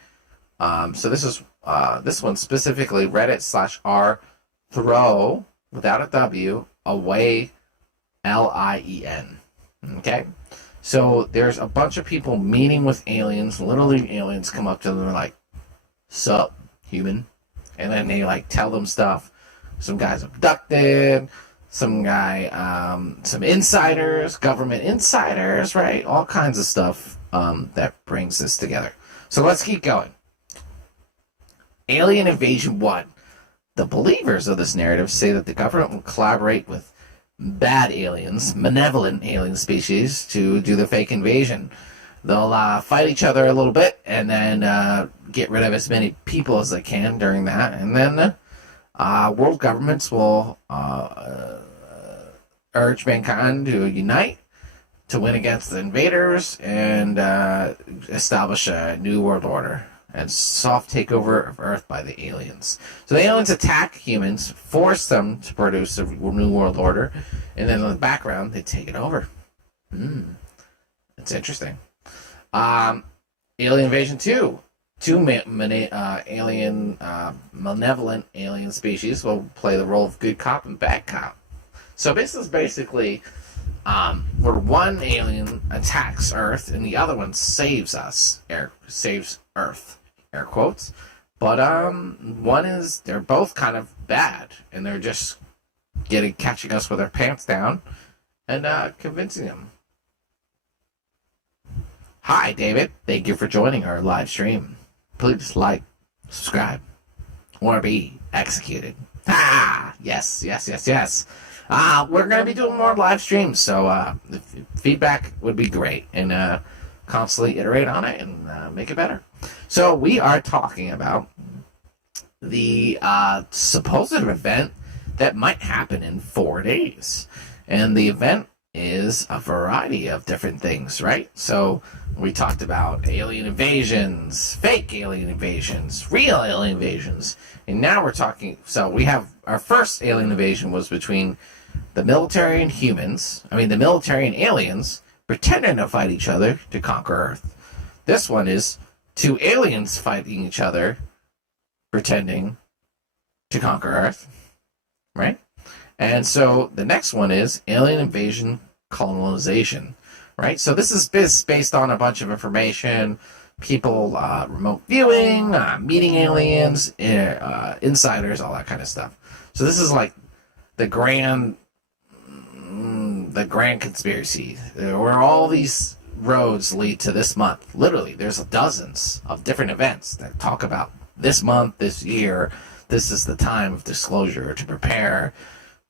So this one specifically Reddit/r throw without a W away LIEN. Okay, so there's a bunch of people meeting with aliens. Literally, aliens come up to them and are like, "Sup, human?" And then they like tell them stuff. Some guy's abducted. Some guy, some insiders, government insiders, right? All kinds of stuff that brings this together. So let's keep going. Alien Invasion 1. The believers of this narrative say that the government will collaborate with bad aliens, malevolent alien species, to do the fake invasion. They'll fight each other a little bit and then get rid of as many people as they can during that. And then world governments will urge mankind to unite to win against the invaders and establish a new world order and soft takeover of Earth by the aliens. So the aliens attack humans, force them to produce a new world order, and then in the background, they take it over. It's interesting. Alien Invasion 2. Two malevolent alien species will play the role of good cop and bad cop. So this is basically where one alien attacks Earth and the other one saves us, saves Earth, air quotes. But they're both kind of bad, and they're just catching us with our pants down and convincing them. Hi, David. Thank you for joining our live stream. Please like, subscribe, or be executed. Yes. We're going to be doing more live streams, so feedback would be great, and constantly iterate on it and make it better. So we are talking about the supposed event that might happen in 4 days. And the event is a variety of different things, right? So we talked about alien invasions, fake alien invasions, real alien invasions. And now we're talking, so we have our first alien invasion was between the military and humans. The military and aliens pretending to fight each other to conquer Earth. This one is two aliens fighting each other, pretending to conquer Earth, right? And so the next one is alien invasion colonization, right? So this is based on a bunch of information, people remote viewing, meeting aliens, insiders, all that kind of stuff. So this is like the grand conspiracy, where all these roads lead to this month. Literally, there's dozens of different events that talk about this month, this year. This is the time of disclosure to prepare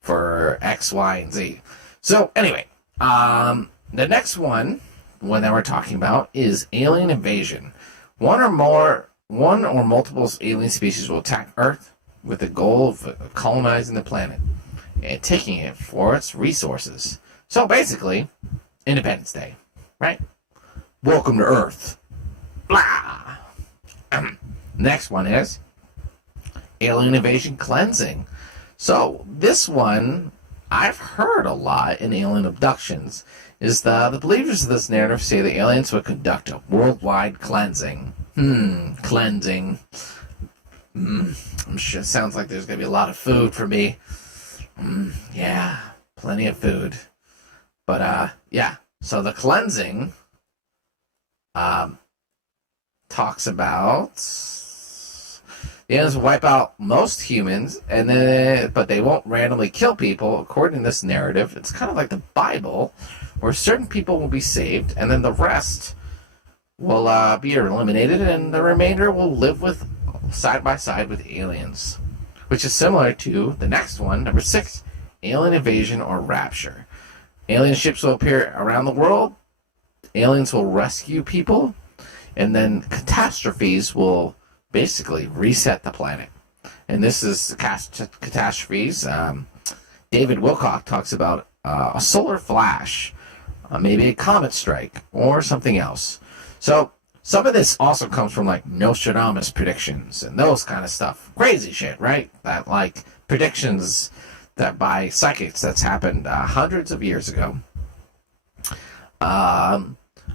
for X, Y, and Z. So anyway, the next one that we're talking about is alien invasion. One or multiple alien species will attack Earth with the goal of colonizing the planet and taking it for its resources. So basically, Independence Day, right? Welcome to Earth. Blah. Next one is alien invasion cleansing. So this one I've heard a lot in alien abductions is the believers of this narrative say the aliens would conduct a worldwide cleansing. Cleansing. I'm sure it sounds like there's going to be a lot of food for me. Yeah, plenty of food. But, yeah. So the cleansing talks about the aliens will wipe out most humans, but they won't randomly kill people. According to this narrative, it's kind of like the Bible, where certain people will be saved, and then the rest will be eliminated, and the remainder will live with side by side with aliens, which is similar to the next one, number 6, alien invasion or rapture. Alien ships will appear around the world. Aliens will rescue people, and then catastrophes will basically reset the planet. And this is catastrophes. David Wilcock talks about a solar flash, maybe a comet strike, or something else. So some of this also comes from like Nostradamus predictions and those kind of stuff. Crazy shit, right? That like predictions that by psychics that's happened hundreds of years ago.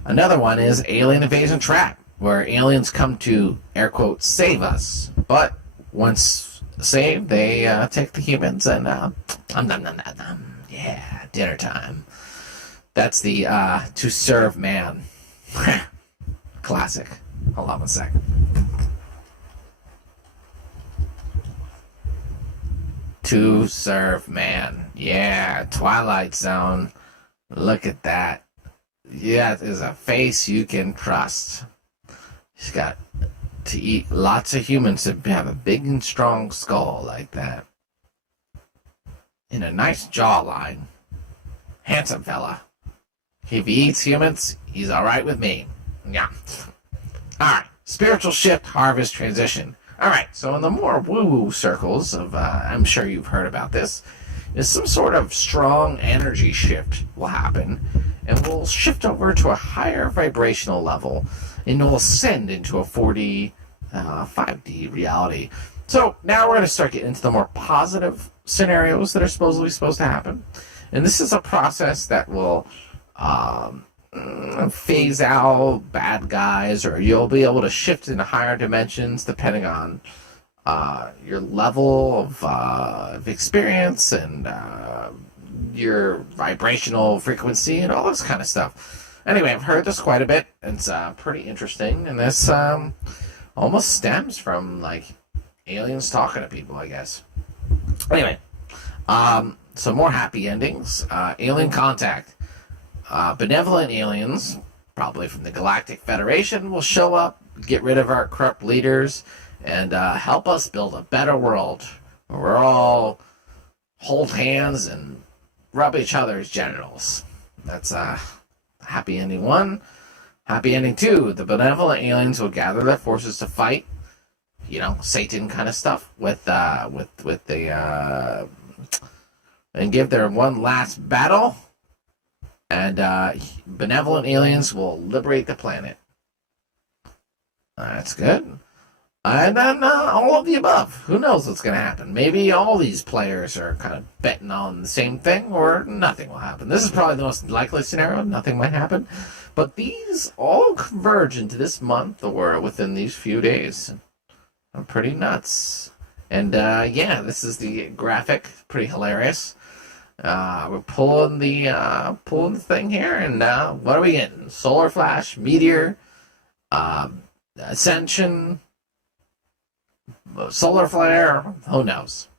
Another one is alien invasion trap, where aliens come to, air quotes, save us. But once saved, they take the humans and, yeah, dinner time. That's the to serve man. Classic. Hold on one sec. To serve man. Yeah, Twilight Zone. Look at that. Yeah, there's a face you can trust. He's got to eat lots of humans to have a big and strong skull like that. And a nice jawline. handsome fella. If he eats humans, he's all right with me. Yeah. All right. Spiritual shift, harvest, transition. All right. So in the more woo-woo circles of, I'm sure you've heard about this, is some sort of strong energy shift will happen, and we'll shift over to a higher vibrational level, and we'll ascend into a 4D, 5D reality. So now we're going to start getting into the more positive scenarios that are supposed to happen. And this is a process that will phase out bad guys, or you'll be able to shift into higher dimensions depending on your level of experience and your vibrational frequency and all this kind of stuff. Anyway, I've heard this quite a bit. It's pretty interesting, and this almost stems from like aliens talking to people, I guess. Anyway, some more happy endings. Alien contact. Benevolent aliens, probably from the Galactic Federation, will show up, get rid of our corrupt leaders, and help us build a better world where we're all hold hands and rub each other's genitals. That's happy ending 1. Happy ending 2. The benevolent aliens will gather their forces to fight, Satan kind of stuff with the and give their one last battle. And benevolent aliens will liberate the planet. That's good. And then all of the above. Who knows what's going to happen? Maybe all these players are kind of betting on the same thing, or nothing will happen. This is probably the most likely scenario. Nothing might happen. But these all converge into this month or within these few days. I'm pretty nuts. And yeah, this is the graphic. Pretty hilarious. We're pulling the thing here, and what are we getting? Solar flash, meteor, ascension, solar flare. Who knows?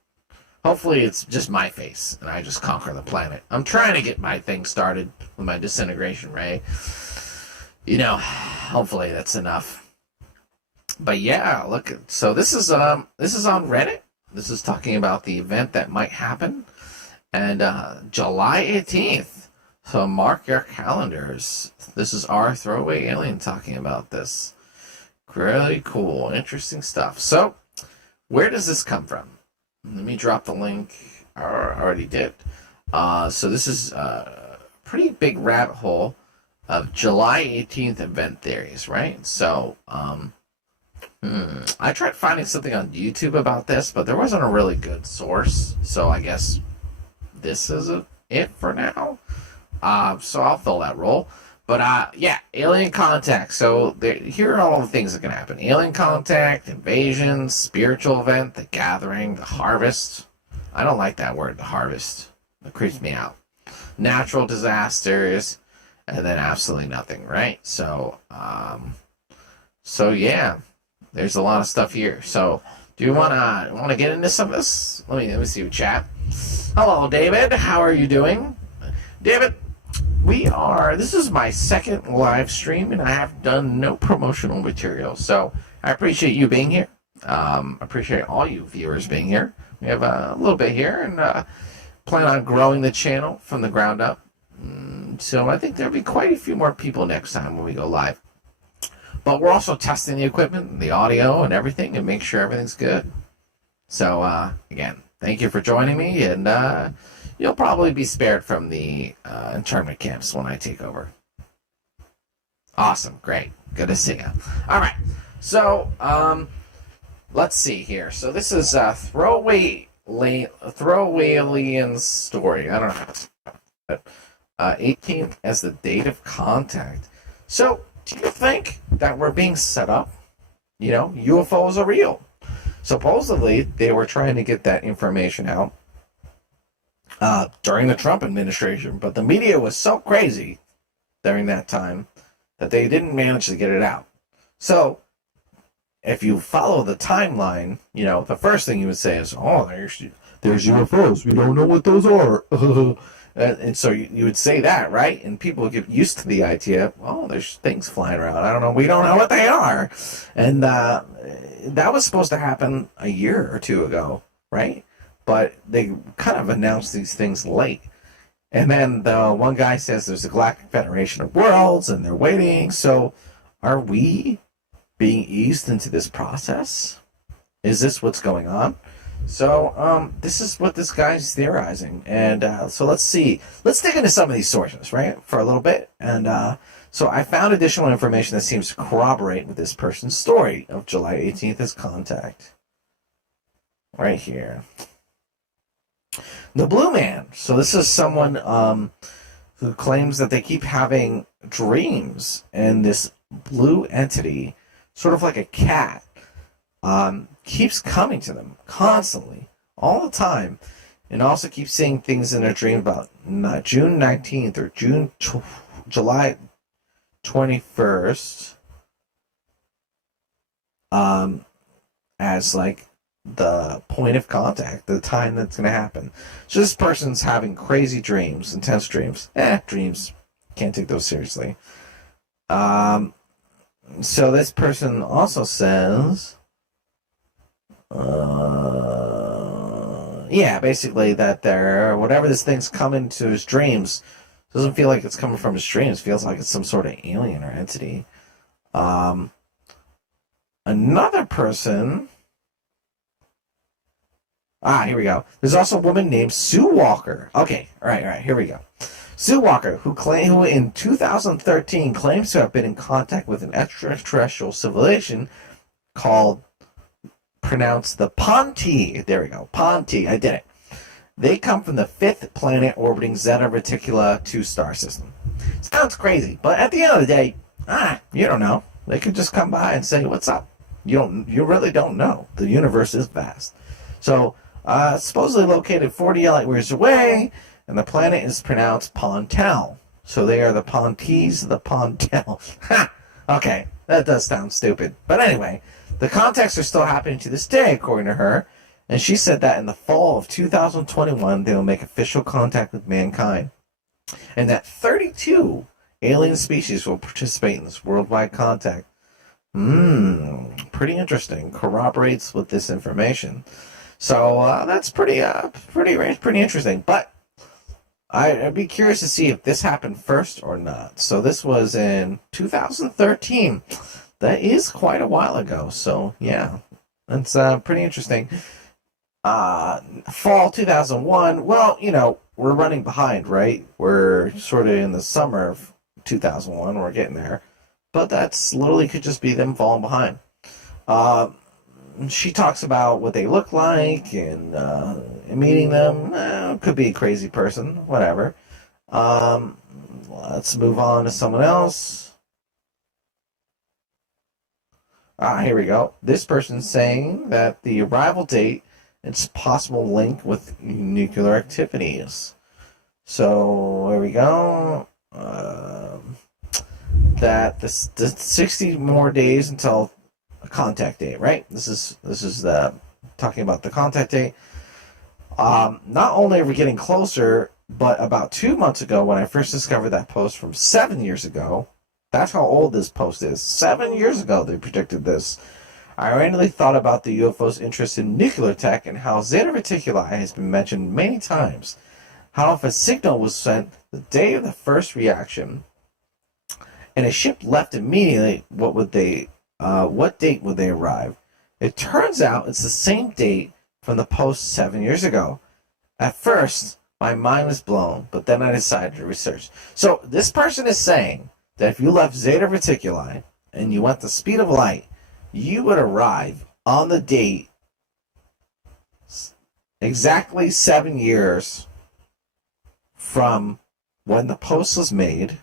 Hopefully, it's just my face, and I just conquer the planet. I'm trying to get my thing started with my disintegration ray. Hopefully that's enough. But yeah, look. So this is on Reddit. This is talking about the event that might happen. And July 18th, so mark your calendars. This is our throwaway alien talking about this. Really cool, interesting stuff. So, where does this come from? Let me drop the link. I already did. So this is a pretty big rabbit hole of July 18th event theories, right? So, I tried finding something on YouTube about this, but there wasn't a really good source. So I guess this is it for now. So I'll fill that role. But yeah, alien contact. So here are all the things that can happen. Alien contact, invasion, spiritual event, the gathering, the harvest. I don't like that word, the harvest. It creeps me out. Natural disasters, and then absolutely nothing, right? So yeah, there's a lot of stuff here. So do you wanna get into some of this? Let me see your chat. Hello, David. How are you doing? David, this is my second live stream, and I have done no promotional material. So I appreciate you being here. Appreciate all you viewers being here. We have a little bit here, and plan on growing the channel from the ground up. So I think there'll be quite a few more people next time when we go live. But we're also testing the equipment, the audio, and everything, and make sure everything's good. So again, thank you for joining me, and you'll probably be spared from the internment camps when I take over. Awesome, great, good to see you. All right, so let's see here. So this is throwaway aliens story. I don't know how to spell it. 18th as the date of contact. So do you think that we're being set up? UFOs are real. Supposedly, they were trying to get that information out during the Trump administration, but the media was so crazy during that time that they didn't manage to get it out. So, if you follow the timeline, the first thing you would say is, oh, there's UFOs. We don't know what those are. And so you would say that, right? And people would get used to the idea, oh, there's things flying around. I don't know. We don't know what they are. And that was supposed to happen a year or two ago, right? But they kind of announced these things late. And then the one guy says there's a Galactic Federation of Worlds and they're waiting. So are we being eased into this process? Is this what's going on? So this is what this guy's theorizing. And so let's see. Let's dig into some of these sources, right, for a little bit. And so I found additional information that seems to corroborate with this person's story of July 18th as contact. Right here. The Blue Man. So this is someone who claims that they keep having dreams, and this blue entity, sort of like a cat, keeps coming to them constantly, all the time, and also keeps seeing things in their dream about June 19th or July 21st as like the point of contact, the time that's going to happen. So this person's having crazy dreams, intense dreams. Dreams. Can't take those seriously. So this person also says, basically that whatever this thing's coming to his dreams doesn't feel like it's coming from his dreams. It feels like it's some sort of alien or entity. Another person. Here we go. There's also a woman named Sue Walker. Okay, all right, here we go. Sue Walker, who in 2013 claims to have been in contact with an extraterrestrial civilization pronounced the Ponti. There we go, Ponti. I did it. They come from the 5th planet orbiting Zeta Reticuli 2 star system. Sounds crazy, but at the end of the day, you don't know. They could just come by and say, "What's up?" You really don't know. The universe is vast. So, supposedly located 40 light years away, and the planet is pronounced Pontel. So they are the Pontes, the Pontel. Okay, that does sound stupid. But anyway, the contacts are still happening to this day, according to her. And she said that in the fall of 2021, they will make official contact with mankind. And that 32 alien species will participate in this worldwide contact. Pretty interesting. Corroborates with this information. So that's pretty interesting. But I'd be curious to see if this happened first or not. So this was in 2013. That is quite a while ago. So yeah, that's pretty interesting. Fall 2001. Well, we're running behind, right? We're sort of in the summer of 2001. We're getting there. But that's literally could just be them falling behind. She talks about what they look like and meeting them. Could be a crazy person, whatever. Let's move on to someone else. Here we go. This person's saying that the arrival date, it's possible link with nuclear activities. So there we go. That the 60 more days until a contact date, right? This is the talking about the contact date. Not only are we getting closer, but about 2 months ago, when I first discovered that post from 7 years ago, that's how old this post is. 7 years ago, they predicted this. I randomly thought about the UFO's interest in nuclear tech and how Zeta Reticuli has been mentioned many times. How if a signal was sent the day of the first reaction, and a ship left immediately, what date would they arrive? It turns out it's the same date from the post 7 years ago. At first, my mind was blown, but then I decided to research. So this person is saying that if you left Zeta Reticuli and you went the speed of light, you would arrive on the date exactly 7 years from when the post was made,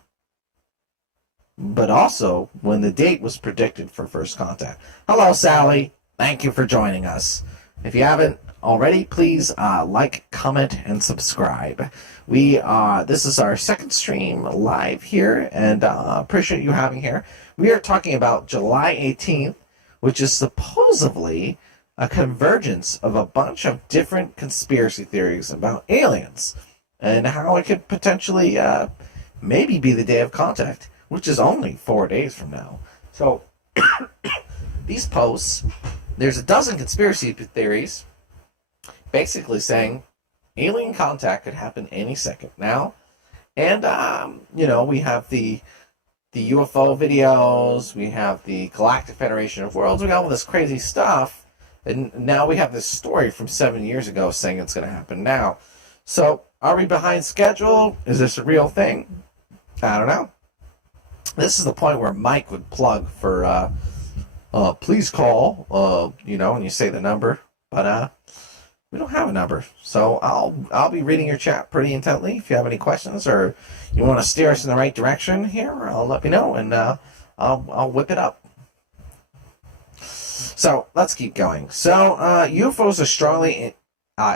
but also when the date was predicted for first contact. Hello, Sally. Thank you for joining us. If you haven't already, please like, comment, and subscribe. This is our second stream live here, and appreciate you having here. We are talking about July 18th, which is supposedly a convergence of a bunch of different conspiracy theories about aliens and how it could potentially maybe be the day of contact, which is only 4 days from now. So these posts, there's a dozen conspiracy theories basically saying alien contact could happen any second now. And, you know, we have the UFO videos, we have the Galactic Federation of Worlds, we got all this crazy stuff, and now we have this story from 7 years ago saying it's going to happen now. So, are we behind schedule? Is this a real thing? I don't know. This is the point where Mike would plug for, please call, you know, and you say the number, but, we don't have a number. So I'll be reading your chat pretty intently. If you have any questions or you want to steer us in the right direction here, I'll let me know, and I'll whip it up. So let's keep going. So UFOs are strongly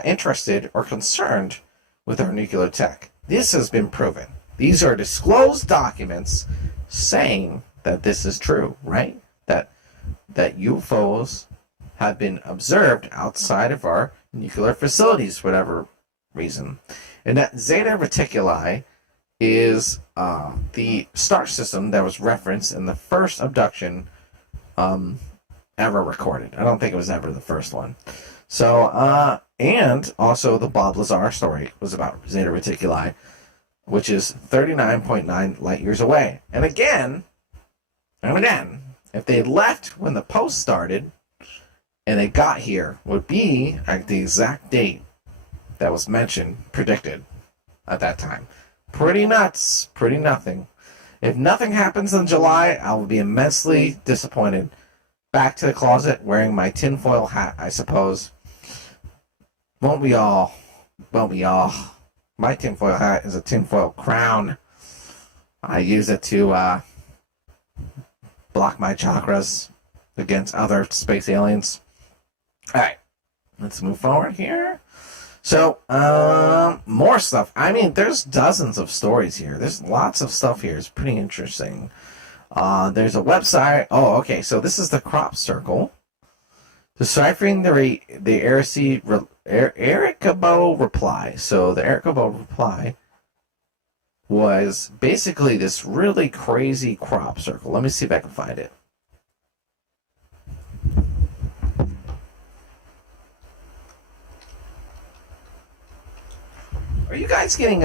interested or concerned with our nuclear tech. This has been proven. These are disclosed documents saying that this is true, right? That UFOs have been observed outside of our nuclear facilities for whatever reason. And that Zeta Reticuli is the star system that was referenced in the first abduction ever recorded. I don't think it was ever the first one. So, and also the Bob Lazar story was about Zeta Reticuli, which is 39.9 light years away. And again, if they had left when the post started, and they got here, would be at the exact date that was mentioned, predicted at that time. Pretty nuts, pretty nothing. If nothing happens in July, I will be immensely disappointed. Back to the closet, wearing my tinfoil hat, I suppose. Won't we all? Won't we all? My tinfoil hat is a tinfoil crown. I use it to block my chakras against other space aliens. All right, let's move forward here. So, more stuff. I mean, there's dozens of stories here. There's lots of stuff here. It's pretty interesting. There's a website. Oh, okay. So this is the crop circle. Deciphering the Ericabo reply. So the Ericabo reply was basically this really crazy crop circle. Let me see if I can find it. Are you guys getting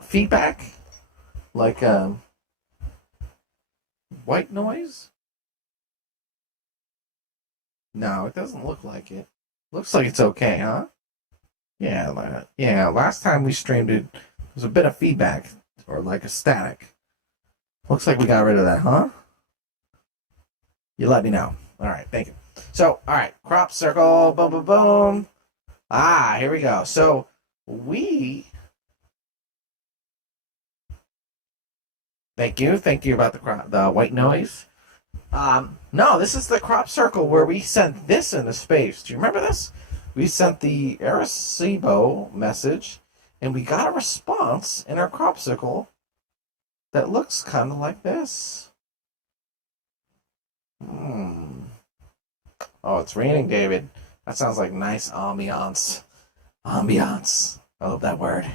feedback? Like white noise? No, it doesn't look like it. Looks like it's okay, huh? Yeah, last time we streamed it, there was a bit of feedback, or like a static. Looks like we got rid of that, huh? You let me know. Alright, thank you. So, alright, crop circle, boom, boom, boom. Here we go. So, thank you about the white noise. No, this is the crop circle where we sent this into space. Do you remember this? We sent the Arecibo message, and we got a response in our crop circle that looks kind of like this. Oh, it's raining, David. That sounds like nice ambiance. Ambiance. I love that word.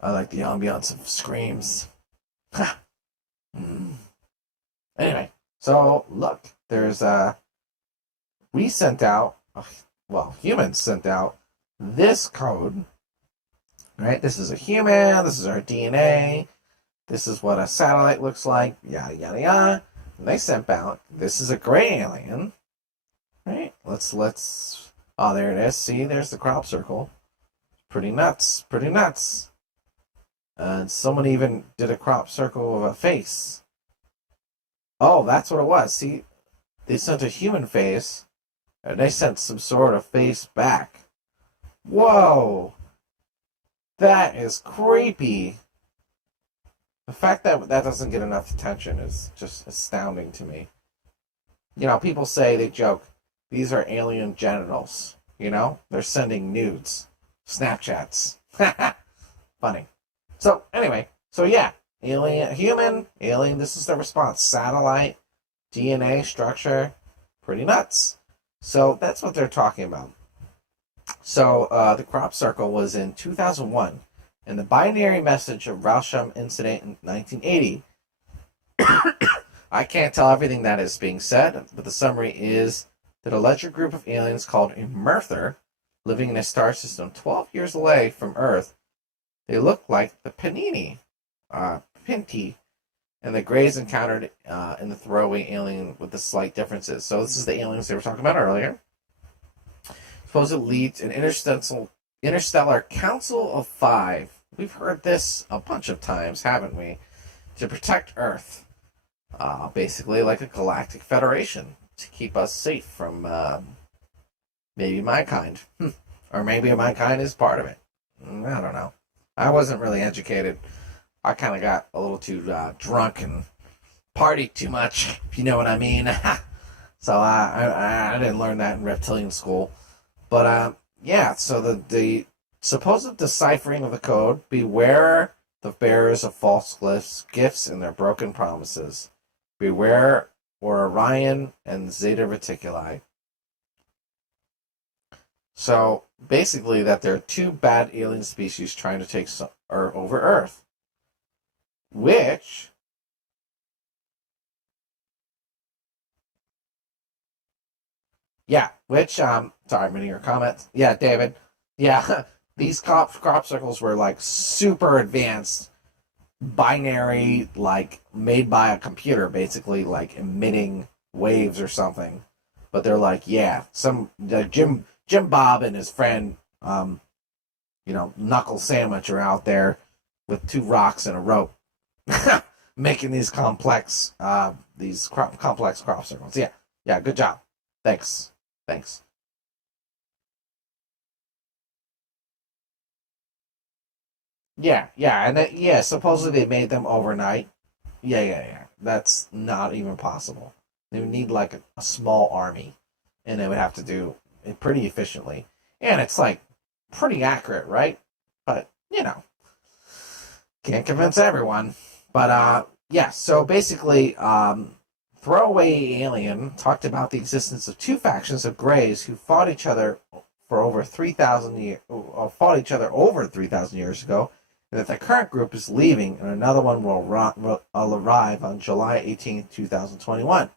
I like the ambiance of screams. Anyway, so look, there's we sent out, humans sent out this code, right? This is a human, this is our DNA, this is what a satellite looks like, yada, yada, yada. And they sent out, this is a gray alien, right? Let's, oh, there it is. See, there's the crop circle. Pretty nuts, pretty nuts. And someone even did a crop circle of a face. Oh, that's what it was. See, they sent a human face, and they sent some sort of face back. Whoa! That is creepy. The fact that that doesn't get enough attention is just astounding to me. You know, people say, they joke, these are alien genitals. You know? They're sending nudes. Snapchats. Funny. So, anyway. So, yeah. Alien, human, alien, this is the response. Satellite, DNA structure. Pretty nuts. So, that's what they're talking about. So, the crop circle was in 2001. And the binary message of Rauscham incident in 1980. I can't tell everything that is being said, but the summary is that a alleged group of aliens called a Merther living in a star system 12 years away from Earth. They look like the Pinti, and the Greys encountered in the throwaway alien with the slight differences. So this is the aliens they were talking about earlier. Suppose it leads an interstellar council of 5. We've heard this a bunch of times, haven't we? To protect Earth. Basically like a galactic federation to keep us safe from maybe mankind. Or maybe mankind is part of it. I don't know. I wasn't really educated. I kind of got a little too drunk and partied too much, if you know what I mean. So I didn't learn that in reptilian school. But yeah, so the supposed deciphering of the code: beware the bearers of false gifts and their broken promises. Beware Orion and Zeta Reticuli. So basically, that there are 2 bad alien species trying to take over Earth, which sorry, I'm reading your comments. Yeah, David. Yeah, these crop circles were like super advanced, binary, like made by a computer, basically like emitting waves or something. But they're like, yeah, some Jim Bob and his friend, Knuckle Sandwich are out there with 2 rocks and a rope, making these complex crop circles. Yeah, good job. Thanks. Yeah, and supposedly they made them overnight. Yeah. That's not even possible. They would need like a small army, and they would have to do it pretty efficiently. And it's like pretty accurate, right? But, can't convince everyone. But, yeah, so basically, Throwaway Alien talked about the existence of 2 factions of Greys who fought each other for over 3,000 years, over 3,000 years ago, and that the current group is leaving, and another one will arrive on July 18, 2021.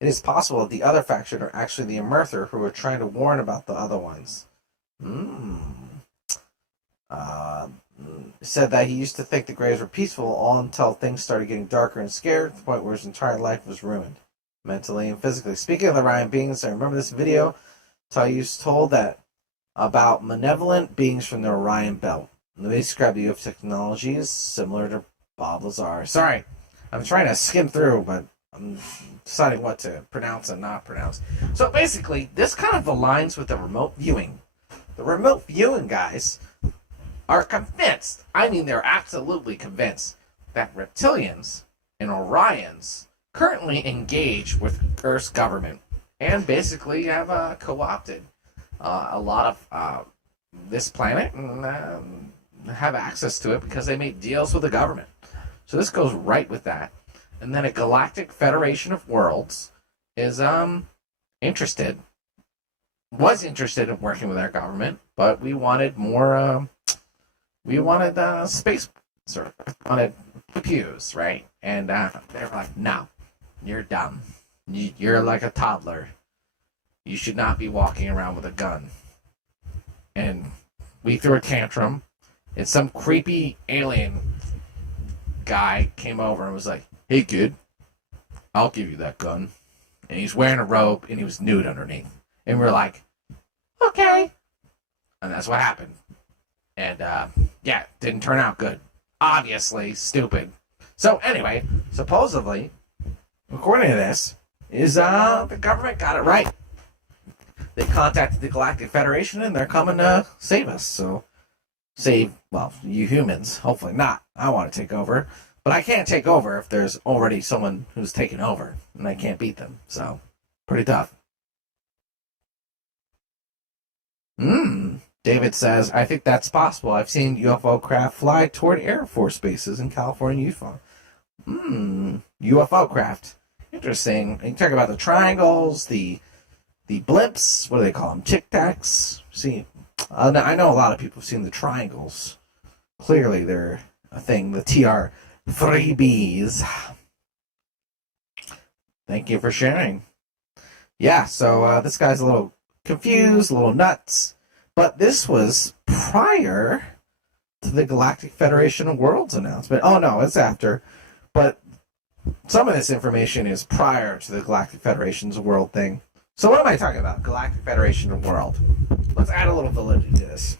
It is possible that the other faction are actually the Emerther, who are trying to warn about the other ones. Said that he used to think the Greys were peaceful all until things started getting darker and scared, to the point where his entire life was ruined, mentally and physically. Speaking of the Orion beings, I remember this video. Tayus told that about malevolent beings from the Orion belt. They describe the UFO technology as similar to Bob Lazar. Sorry, I'm trying to skim through, but I'm deciding what to pronounce and not pronounce. So basically, this kind of aligns with the remote viewing. The remote viewing guys are convinced, they're absolutely convinced, that reptilians and Orions currently engage with Earth's government and basically have co-opted a lot of this planet and have access to it because they make deals with the government. So this goes right with that. And then a galactic federation of worlds is interested in working with our government, but we wanted more. We wanted space, sort of wanted pews, right? And they were like, "No, you're dumb. You're like a toddler. You should not be walking around with a gun." And we threw a tantrum, and some creepy alien guy came over and was like, "Hey, kid, I'll give you that gun." And he's wearing a robe, and he was nude underneath. And we're like, "Okay." And that's what happened. And, didn't turn out good. Obviously, stupid. So, anyway, supposedly, according to this, is the government got it right. They contacted the Galactic Federation, and they're coming to save us. So, you humans. Hopefully not. I want to take over. But I can't take over if there's already someone who's taken over, and I can't beat them. So, pretty tough. David says, I think that's possible. I've seen UFO craft fly toward Air Force bases in California, UFO craft. Interesting. You talk about the triangles, the blimps, what do they call them? Tic Tacs. See, I know a lot of people have seen the triangles. Clearly, they're a thing. The TR-3Bs. Thank you for sharing. Yeah, so this guy's a little confused, a little nuts. But this was prior to the Galactic Federation of Worlds announcement. Oh no, it's after. But some of this information is prior to the Galactic Federation's World thing. So what am I talking about? Galactic Federation of World. Let's add a little validity to this.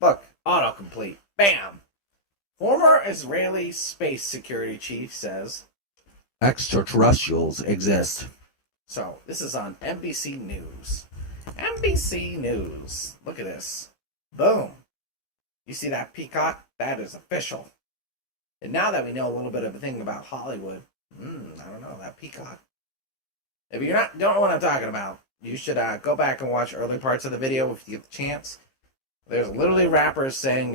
Look, autocomplete. Bam! Former Israeli space security chief says extraterrestrials exist. So, this is on NBC News. NBC News. Look at this. Boom. You see that peacock? That is official. And now that we know a little bit of a thing about Hollywood, I don't know, that peacock. If you don't know what I'm talking about, you should go back and watch early parts of the video if you get the chance. There's literally rappers saying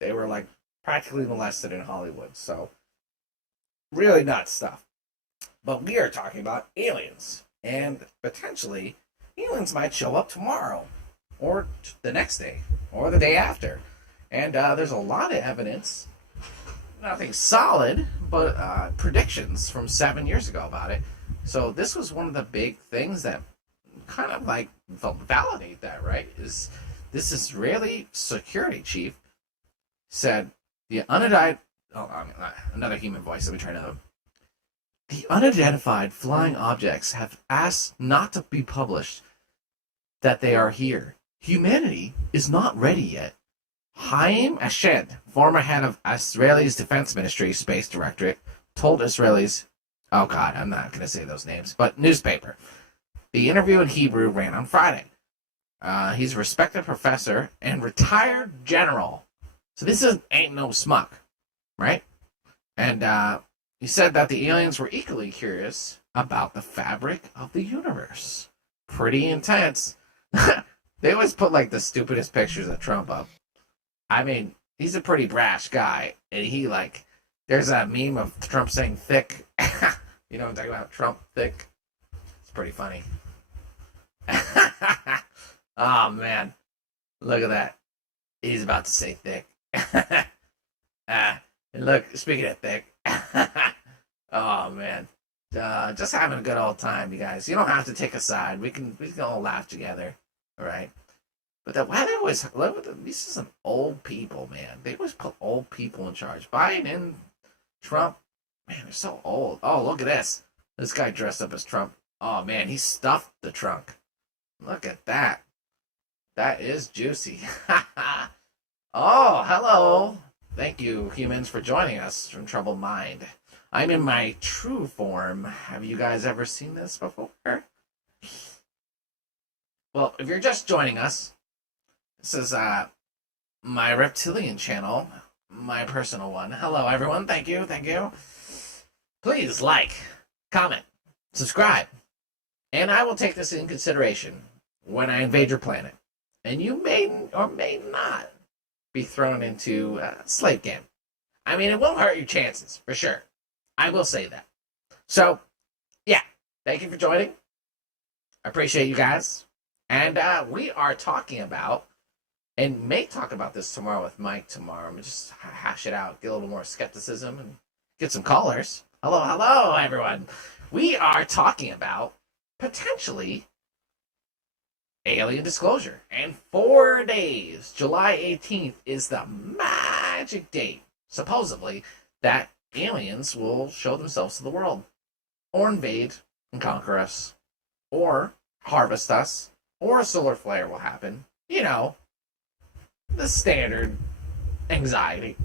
they were like practically molested in Hollywood. So, really nuts stuff. But we are talking about aliens. And potentially, aliens might show up tomorrow. Or the next day. Or the day after. And there's a lot of evidence. Nothing solid, but predictions from 7 years ago about it. So this was one of the big things that kind of like validate that, right? Is this Israeli security chief said the unidentified... another human voice. Let me try another. The unidentified flying objects have asked not to be published that they are here. Humanity is not ready yet. Haim Ashed, former head of Israel's Defense Ministry Space Directorate, told Israelis, oh God, I'm not going to say those names, but newspaper. The interview in Hebrew ran on Friday. He's a respected professor and retired general. So this ain't no smuck, right? And he said that the aliens were equally curious about the fabric of the universe. Pretty intense. They always put like the stupidest pictures of Trump up. I mean, he's a pretty brash guy, and he like, there's a meme of Trump saying thick. You know what I'm talking about? Trump thick. It's pretty funny. Oh man, look at that. He's about to say thick. And look, speaking of thick. Oh man, just having a good old time, you guys. You don't have to take a side. We can all laugh together, all right? But why they always these are some old people, man. They always put old people in charge. Biden and Trump, man, they're so old. Oh, look at this. This guy dressed up as Trump. Oh man, he stuffed the trunk. Look at that. That is juicy. Oh, hello. Thank you, humans, for joining us from Troubled Mind. I'm in my true form. Have you guys ever seen this before? Well, if you're just joining us, this is my Reptilian channel, my personal one. Hello, everyone. Thank you. Thank you. Please like, comment, subscribe, and I will take this in consideration when I invade your planet. And you may or may not be thrown into a slave game. I mean, it won't hurt your chances, for sure. I will say that. So, yeah, thank you for joining. I appreciate you guys. And we are talking about, and may talk about this tomorrow with Mike tomorrow. I'm going to just hash it out, get a little more skepticism, and get some callers. Hello, everyone. We are talking about, potentially, alien disclosure. And 4 days, July 18th, is the magic date, supposedly, that aliens will show themselves to the world. Or invade and conquer us. Or harvest us. Or a solar flare will happen. You know, the standard anxiety.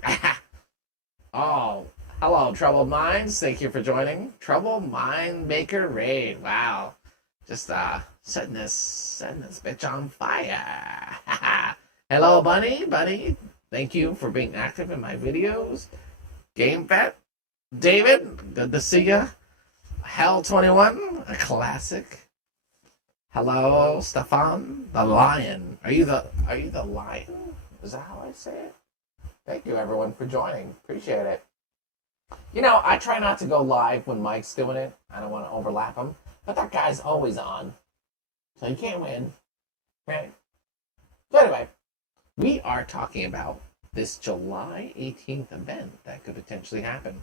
Oh, hello, Troubled Minds. Thank you for joining. Troubled Mind Maker Raid. Wow. Just setting this bitch on fire. Hello, Bunny. Thank you for being active in my videos. Game Vet, David, good to see ya. Hell 21, a classic. Hello, Stefan, the Lion. Are you the Lion? Is that how I say it? Thank you, everyone, for joining. Appreciate it. You know, I try not to go live when Mike's doing it. I don't want to overlap him. But that guy's always on. So you can't win. Right? So anyway, we are talking about this July 18th event that could potentially happen.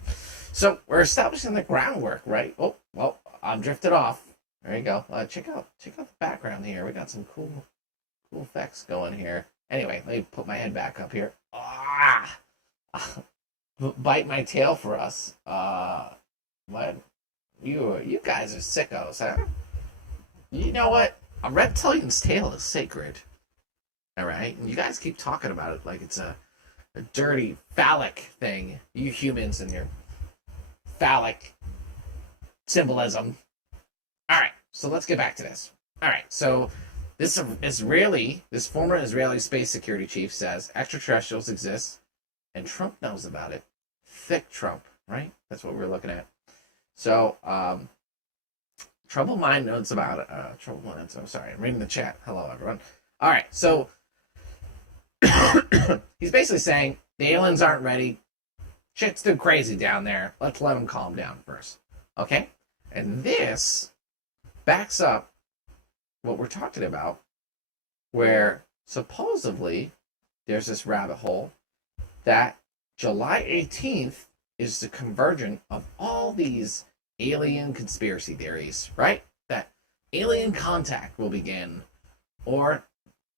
So we're establishing the groundwork, right? Oh, well, I'm drifted off. There you go. Check out the background here. We got some cool effects going here. Anyway, let me put my head back up here. Bite my tail for us. What? You guys are sickos, huh? You know what? A reptilian's tail is sacred. All right, and you guys keep talking about it like it's a dirty phallic thing. You humans and your phallic symbolism. All right, so let's get back to this. All right, so this former Israeli space security chief says extraterrestrials exist, and Trump knows about it. Thick Trump, right? That's what we're looking at. So, Troubled Mind knows about it. Troubled Mind, I'm sorry, I'm reading the chat. Hello, everyone. All right, so he's basically saying the aliens aren't ready. Shit's too crazy down there. Let's let them calm down first. Okay? And this backs up what we're talking about, where supposedly there's this rabbit hole that July 18th is the convergence of all these alien conspiracy theories, right? That alien contact will begin, or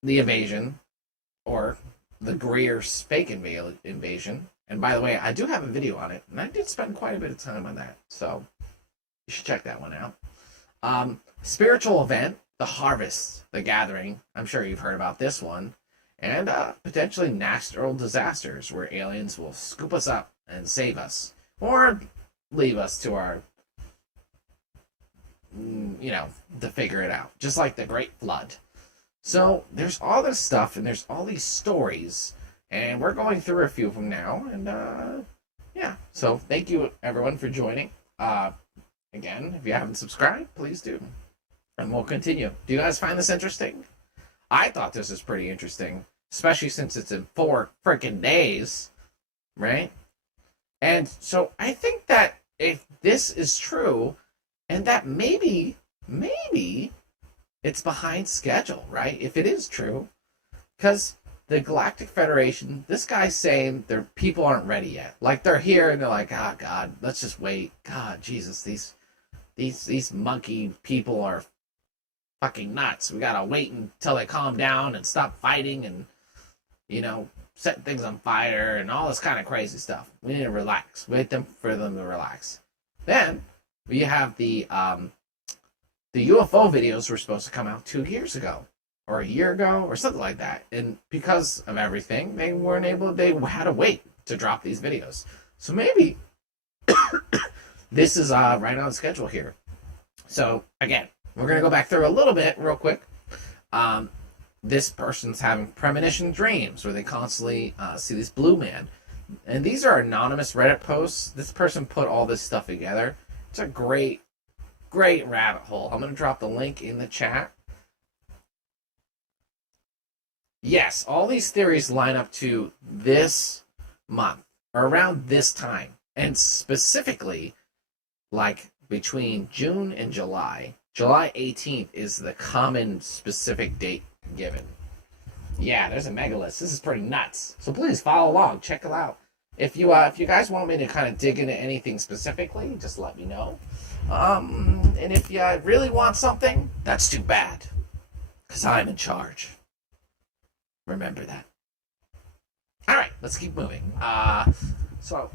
the invasion, or the Greer's fake invasion. And by the way, I do have a video on it, and I did spend quite a bit of time on that, so you should check that one out. Spiritual event, the harvest, the gathering. I'm sure you've heard about this one. And potentially natural disasters where aliens will scoop us up and save us, or leave us to our, to figure it out, just like the Great Flood. So there's all this stuff, and there's all these stories, and we're going through a few of them now, and yeah. So thank you everyone for joining. Again, if you haven't subscribed, please do, and we'll continue. Do you guys find this interesting? I thought this was pretty interesting, especially since it's in 4 freaking days, right? And so I think that if this is true, and that maybe it's behind schedule, right? If it is true, because the Galactic Federation, this guy's saying their people aren't ready yet. Like, they're here and they're like, oh God, let's just wait. God, Jesus, these monkey people are fucking nuts. We gotta wait until they calm down and stop fighting and, setting things on fire and all this kind of crazy stuff. We need to relax. Wait for them to relax. Then we have the UFO videos were supposed to come out 2 years ago, or a year ago, or something like that. And because of everything, they had to wait to drop these videos. So maybe this is right on schedule here. So again, we're going to go back through a little bit real quick. This person's having premonition dreams where they constantly see this blue man. And these are anonymous Reddit posts. This person put all this stuff together. It's a great rabbit hole. I'm going to drop the link in the chat. Yes, all these theories line up to this month, or around this time. And specifically, like between June and July. July 18th is the common specific date given. Yeah, there's a megalith. This is pretty nuts. So please follow along. Check it out. If you guys want me to kind of dig into anything specifically, just let me know. And if you really want something, that's too bad, because I'm in charge. Remember that. All right, let's keep moving. So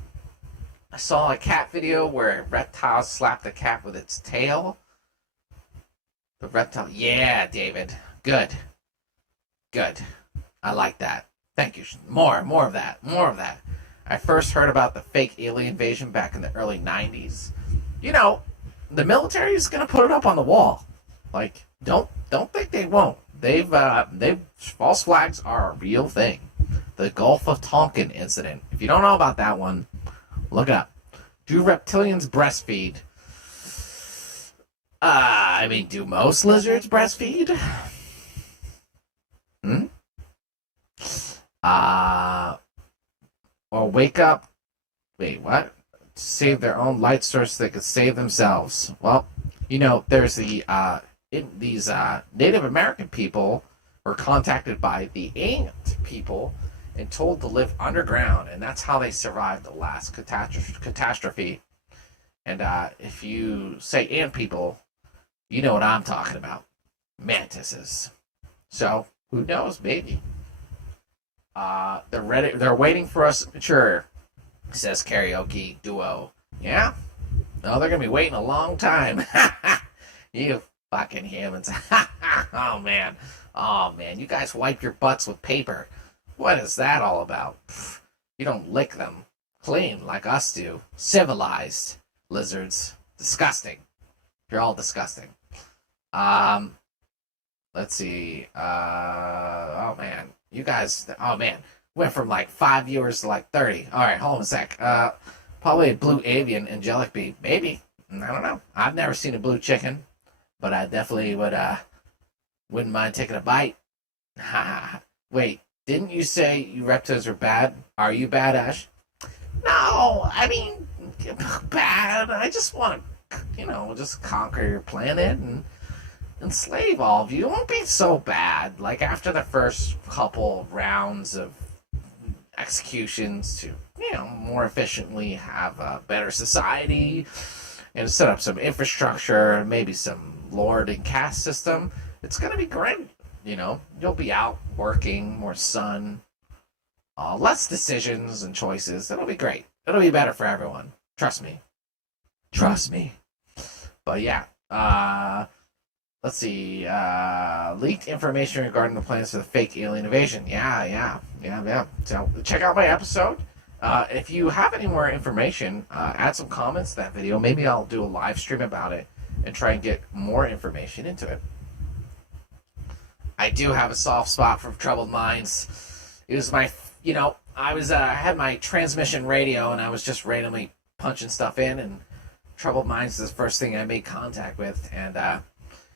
I saw a cat video where a reptile slapped a cat with its tail. The reptile. Yeah, David. Good. I like that. Thank you. More of that. I first heard about the fake alien invasion back in the early 90s. The military is going to put it up on the wall. Like, don't think they won't. They've false flags are a real thing. The Gulf of Tonkin incident. If you don't know about that one, look it up. Do reptilians breastfeed? Do most lizards breastfeed? Or wake up. Wait, what? Save their own light source so they could save themselves. Well, there's these Native American people were contacted by the ant people and told to live underground, and that's how they survived the last catastrophe. And if you say ant people, you know what I'm talking about. Mantises. So, who knows? Maybe. They're waiting for us to mature, says Karaoke Duo. Yeah? No, they're going to be waiting a long time. You fucking humans. Oh, man. Oh, man. You guys wipe your butts with paper. What is that all about? You don't lick them clean like us do. Civilized lizards. Disgusting. You're all disgusting. Let's see. Oh, man. You guys, oh, man. Went from like 5 viewers to like 30. All right, hold on a sec. Probably a blue avian angelic bee. Maybe. I don't know. I've never seen a blue chicken, but I definitely wouldn't mind taking a bite. Wait, didn't you say you reptiles are bad? Are you bad, Ash? No, I mean, bad. I just want to, just conquer your planet and enslave all of you. It won't be so bad. Like, after the first couple rounds of executions to, more efficiently have a better society and set up some infrastructure, maybe some lord and caste system, it's going to be great. You'll be out working, more sun, less decisions and choices. It'll be great. It'll be better for everyone. Trust me. Trust me. But yeah, let's see. Leaked information regarding the plans for the fake alien invasion. Yeah. So check out my episode. If you have any more information, add some comments to that video. Maybe I'll do a live stream about it and try and get more information into it. I do have a soft spot for troubled minds. It was my, I had my transmission radio and I was just randomly punching stuff in, and troubled minds is the first thing I made contact with, and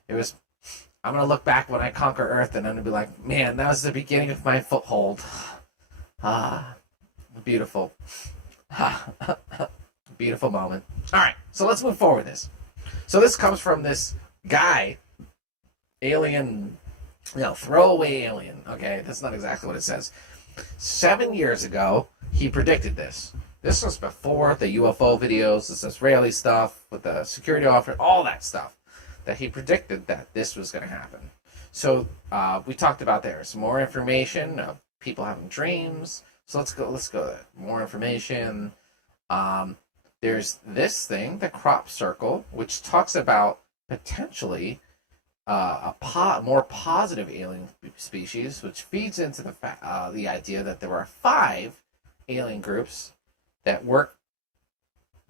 it was. I'm gonna look back when I conquer Earth, and I'm gonna be like, man, that was the beginning of my foothold. Beautiful. Beautiful moment. All right, so let's move forward with this. So this comes from this guy, alien, throwaway alien. Okay, that's not exactly what it says. 7 years ago, he predicted this. This was before the UFO videos, this Israeli stuff with the security officer, all that stuff. That he predicted that this was going to happen. So we talked about there some more information of people having dreams. So let's go. More information. There's this thing, the crop circle, which talks about potentially more positive alien species, which feeds into the idea that there are 5 alien groups that work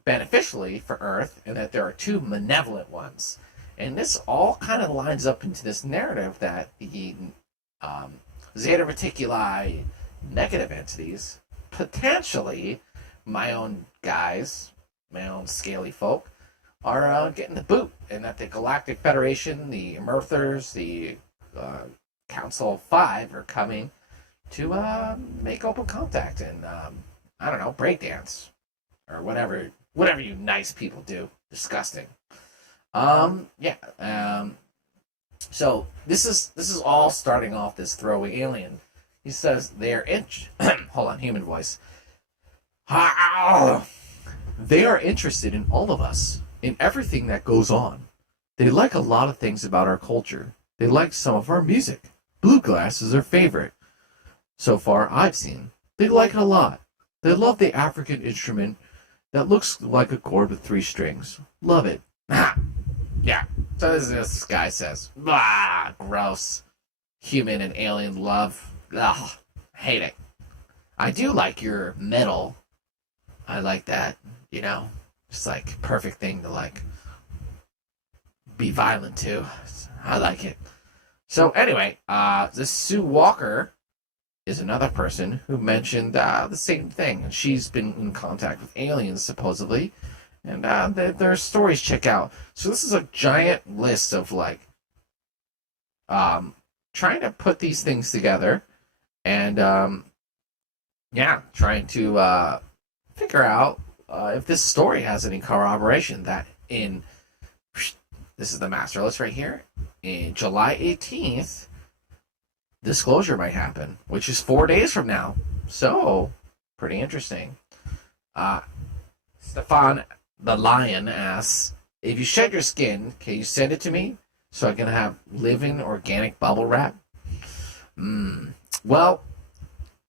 beneficially for Earth, and that there are 2 malevolent ones. And this all kind of lines up into this narrative that the Zeta Reticuli negative entities, potentially my own guys, my own scaly folk, are getting the boot, and that the Galactic Federation, the Emerthers, the Council of 5 are coming to make open contact and, I don't know, breakdance or whatever you nice people do. Disgusting. So this is all starting off this throwaway alien. He says they're hold on, human voice. They are interested in all of us, in everything that goes on. They like a lot of things about our culture. They like some of our music. Bluegrass is their favorite. So far, I've seen. They like it a lot. They love the African instrument that looks like a chord with 3 strings. Love it. Yeah. So this guy says, gross. Human and alien love. Ugh, hate it. I do like your metal. I like that, It's like perfect thing to like be violent to. I like it. So anyway, this Sue Walker is another person who mentioned the same thing. She's been in contact with aliens supposedly, and their stories check out. So this is a giant list of like trying to put these things together, and trying to figure out if this story has any corroboration. That this is the master list right here. In July 18th, disclosure might happen, which is 4 days from now. So, pretty interesting. Stefan the lion asks, if you shed your skin, can you send it to me so I can have living organic bubble wrap? Well,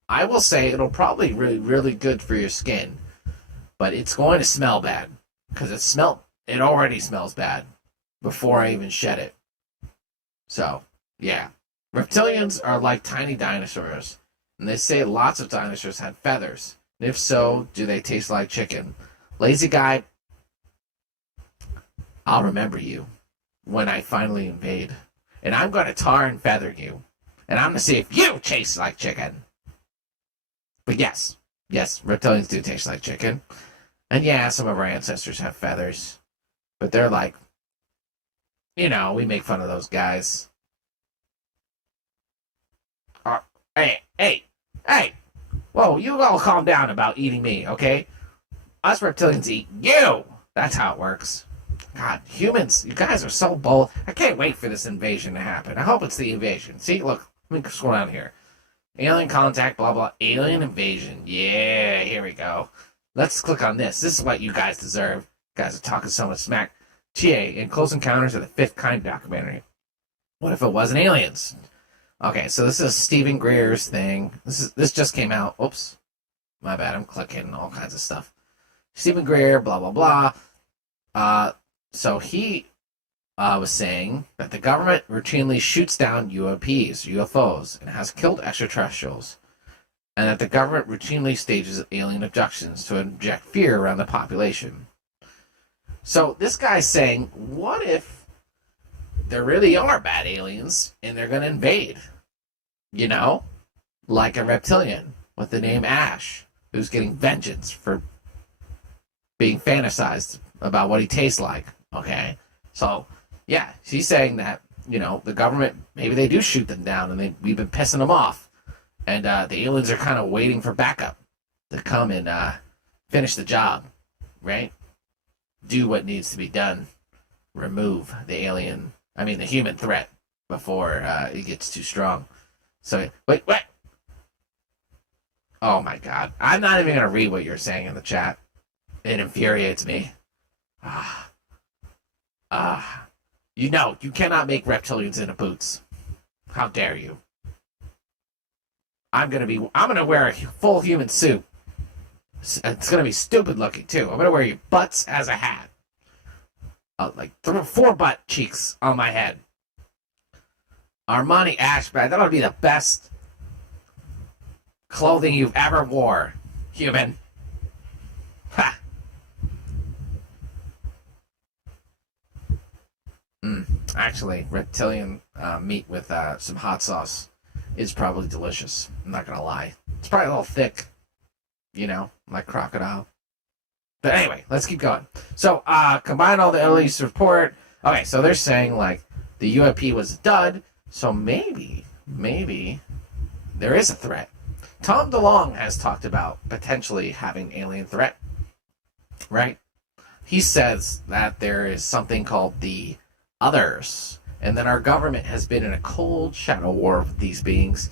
I will say it'll probably be really, really good for your skin, but it's going to smell bad because it already smells bad before I even shed it. So, yeah. Reptilians are like tiny dinosaurs, and they say lots of dinosaurs had feathers. And if so, do they taste like chicken? Lazy guy, I'll remember you when I finally invade. And I'm going to tar and feather you. And I'm going to see if you taste like chicken. But yes, reptilians do taste like chicken. And yeah, some of our ancestors have feathers. But they're like, we make fun of those guys. Hey. Whoa, you all calm down about eating me, okay? Us reptilians eat you. That's how it works. God, humans, you guys are so bold. I can't wait for this invasion to happen. I hope it's the invasion. See, look, let me scroll down here. Alien contact, blah, blah, alien invasion. Yeah, here we go. Let's click on this. This is what you guys deserve. You guys are talking so much smack. TA, in Close Encounters of the Fifth Kind documentary. What if it wasn't aliens? Okay, so this is Stephen Greer's thing. This just came out. Oops. My bad, I'm clicking all kinds of stuff. Stephen Greer, blah, blah, blah. So he was saying that the government routinely shoots down UFOs, and has killed extraterrestrials. And that the government routinely stages alien abductions to inject fear around the population. So this guy's saying, what if there really are bad aliens and they're going to invade? Like a reptilian with the name Ash, who's getting vengeance for being fantasized about what he tastes like. Okay? So, yeah, she's saying that, the government, maybe they do shoot them down and we've been pissing them off. And the aliens are kind of waiting for backup to come and finish the job, right? Do what needs to be done. Remove the human threat before it gets too strong. So, wait. Oh my God. I'm not even going to read what you're saying in the chat. It infuriates me. You cannot make reptilians into boots. How dare you? I'm gonna wear a full human suit. It's gonna be stupid looking too. I'm gonna wear your butts as a hat. Like 4 butt cheeks on my head. Armani Ash bag. That'll be the best clothing you've ever wore, human. Ha. Actually, reptilian meat with some hot sauce is probably delicious. I'm not gonna lie. It's probably a little thick, like crocodile. But anyway, let's keep going. So, combine all the police report. Okay, so they're saying like the UAP was a dud. So maybe there is a threat. Tom DeLonge has talked about potentially having alien threat, right? He says that there is something called the others, and that our government has been in a cold shadow war with these beings,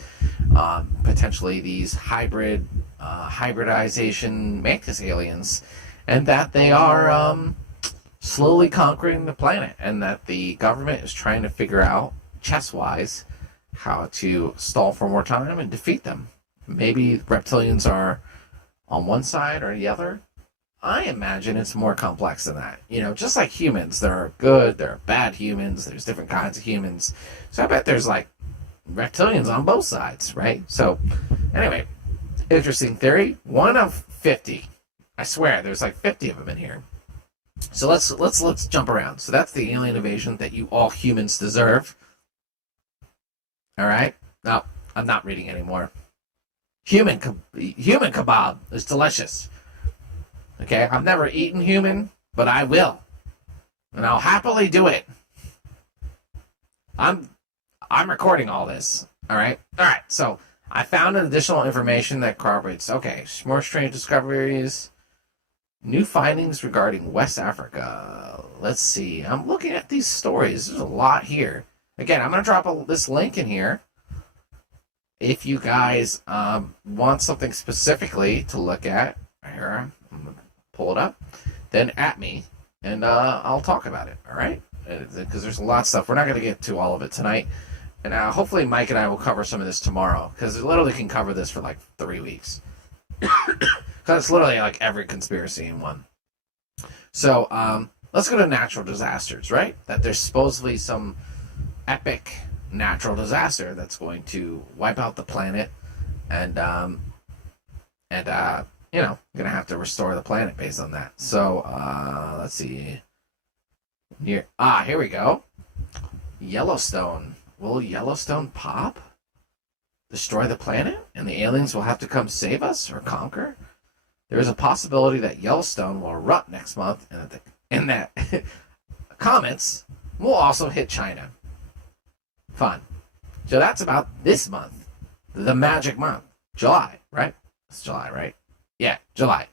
potentially these hybridization mantis aliens, and that they are slowly conquering the planet, and that the government is trying to figure out, chess-wise, how to stall for more time and defeat them. Maybe reptilians are on one side or the other. I imagine it's more complex than that. Just like humans, there are good, there are bad humans, there's different kinds of humans. So I bet there's like reptilians on both sides, right? So anyway, interesting theory. 1 of 50. I swear, there's like 50 of them in here. So let's jump around. So that's the alien invasion that you all humans deserve. All right. No, I'm not reading anymore. Human kebab is delicious. Okay, I've never eaten human, but I will, and I'll happily do it. I'm recording all this. All right. So I found additional information that corroborates. Okay, more strange discoveries, new findings regarding West Africa. Let's see. I'm looking at these stories. There's a lot here. Again, I'm gonna drop this link in here. If you guys want something specifically to look at, here, I'm gonna pull it up. then at me, and I'll talk about it. All right, because there's a lot of stuff. We're not going to get to all of it tonight, and hopefully Mike and I will cover some of this tomorrow, because it literally can cover this for like 3 weeks. Because it's literally like every conspiracy in one. So let's go to natural disasters, right? That there's supposedly some epic natural disaster that's going to wipe out the planet, and gonna have to restore the planet based on that. So let's see. Here we go. Yellowstone. Will Yellowstone pop? Destroy the planet? And the aliens will have to come save us or conquer? There is a possibility that Yellowstone will erupt next month, and that comets will also hit China. Fun. So that's about this month. The magic month. July, right? It's July, right? Yeah, July.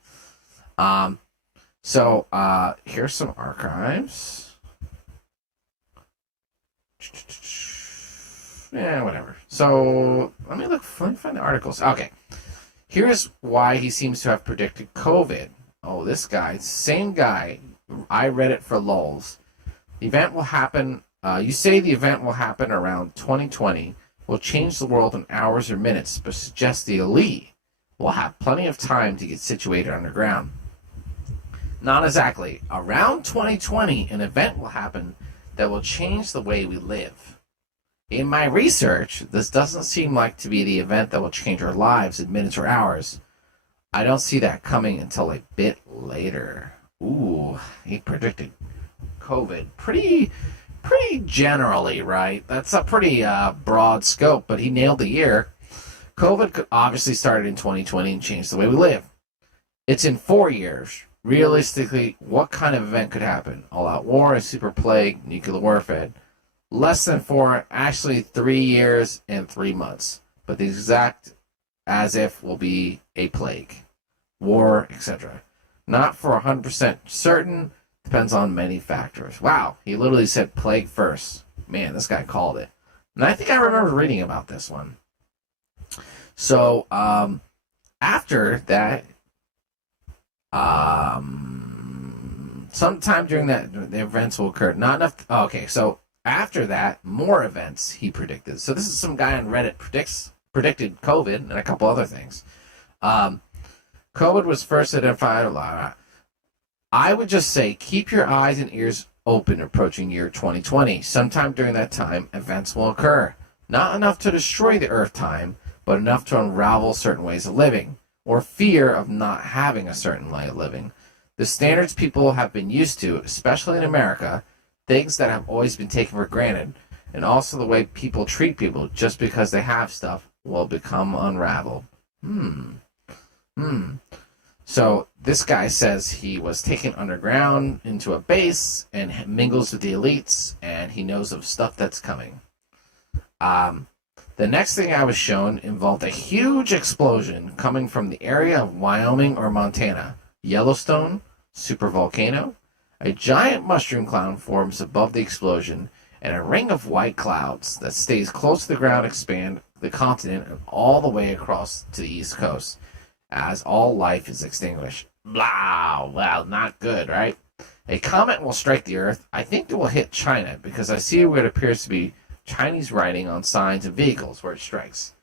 So here's some archives. Yeah, whatever. So let me find the articles. Okay. Here's why he seems to have predicted COVID. Oh, this guy, same guy. I read it for lulz. The event will happen. You say the event will happen around 2020. Will change the world in hours or minutes, but suggests the elite will have plenty of time to get situated underground. Not exactly. Around 2020, an event will happen that will change the way we live. In my research, this doesn't seem like to be the event that will change our lives in minutes or hours. I don't see that coming until a bit later. Ooh, he predicted COVID pretty generally, right? That's a pretty broad scope, but he nailed the year. COVID obviously started in 2020 and changed the way we live. It's in 4 years. Realistically, what kind of event could happen? All-out war, a super plague, nuclear warfare. Less than 4, actually 3 years and 3 months. But the exact as if will be a plague, war, etc. Not for 100% certain, depends on many factors. Wow, he literally said plague first. Man, this guy called it. And I think I remember reading about this one. So, after that, sometime during that, the events will occur. Not enough. Okay, so after that, more events he predicted. So this is some guy on Reddit predicted COVID and a couple other things. COVID was first identified. I would just say keep your eyes and ears open approaching year 2020. Sometime during that time, events will occur. Not enough to destroy the Earth time, but enough to unravel certain ways of living, or fear of not having a certain way of living. The standards people have been used to, especially in America, things that have always been taken for granted, and also the way people treat people just because they have stuff will become unraveled. So this guy says he was taken underground into a base and mingles with the elites, and he knows of stuff that's coming. The next thing I was shown involved a huge explosion coming from the area of Wyoming or Montana. Yellowstone, supervolcano. A giant mushroom cloud forms above the explosion, and a ring of white clouds that stays close to the ground expand the continent and all the way across to the east coast, as all life is extinguished. Blah, well, not good, right? A comet will strike the Earth. I think it will hit China, because I see what appears to be Chinese writing on signs and vehicles where it strikes.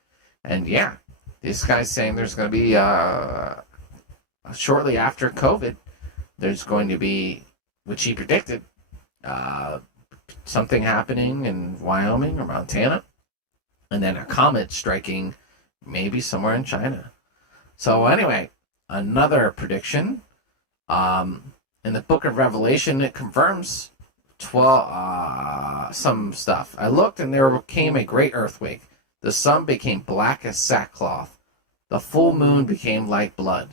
And yeah, this guy's saying there's going to be, shortly after COVID, there's going to be, which he predicted, something happening in Wyoming or Montana, and then a comet striking maybe somewhere in China. So anyway, another prediction. In the book of Revelation, it confirms some stuff. I looked, and there came a great earthquake. The sun became black as sackcloth. The full moon became like blood.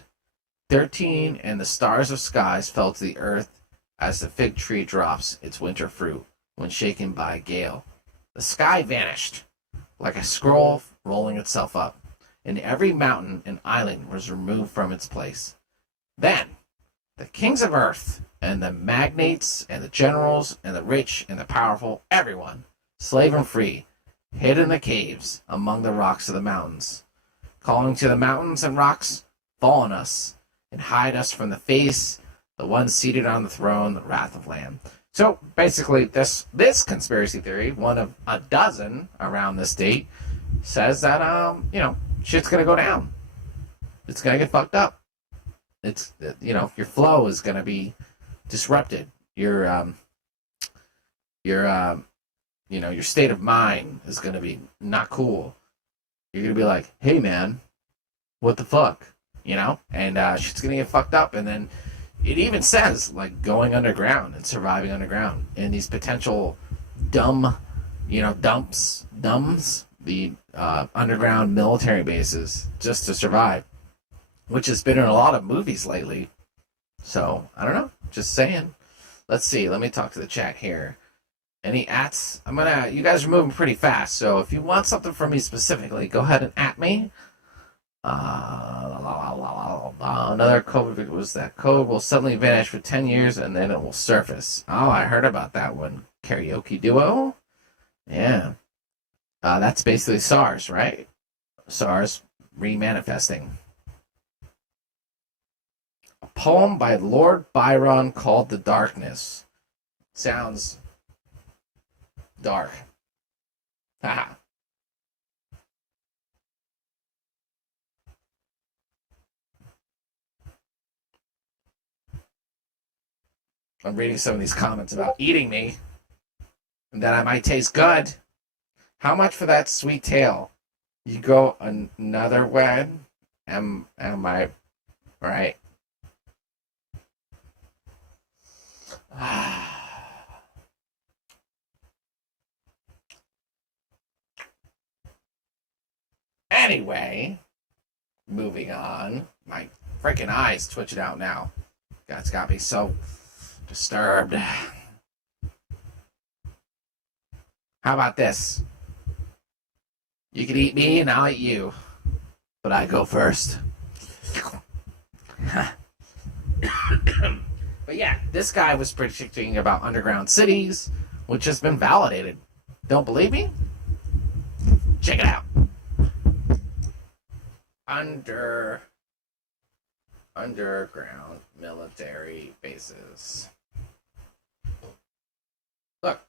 13 and the stars of skies fell to the earth as the fig tree drops its winter fruit when shaken by a gale. The sky vanished like a scroll rolling itself up, and every mountain and island was removed from its place. Then the kings of earth and the magnates and the generals and the rich and the powerful, everyone, slave and free, hid in the caves among the rocks of the mountains, calling to the mountains and rocks, fall on us and hide us from the face the one seated on the throne, the wrath of Lamb. So basically, this conspiracy theory, one of a dozen around this date, says that shit's gonna go down. It's gonna get fucked up. It's your flow is gonna be disrupted. Your state of mind is gonna be not cool. You're gonna be like, hey man, what the fuck? And shit's gonna get fucked up. And then it even says like going underground and surviving underground in these potential dumbs, the underground military bases just to survive, which has been in a lot of movies lately. So I don't know, just saying. Let's see. Let me talk to the chat here. Any ats? You guys are moving pretty fast, so if you want something from me specifically, go ahead and at me. Another code was that code will suddenly vanish for 10 years and then it will surface. Oh, I heard about that one. Karaoke duo? Yeah. That's basically SARS, right? SARS remanifesting. A poem by Lord Byron called The Darkness. Sounds dark. Haha. I'm reading some of these comments about eating me and that I might taste good. How much for that sweet tail? You go another way? Am I right? Anyway, moving on. My freaking eyes twitching out now. That's got me so disturbed. How about this? You can eat me and I'll eat you. But I go first. But yeah, this guy was predicting about underground cities, which has been validated. Don't believe me? Check it out. Underground military bases. Look,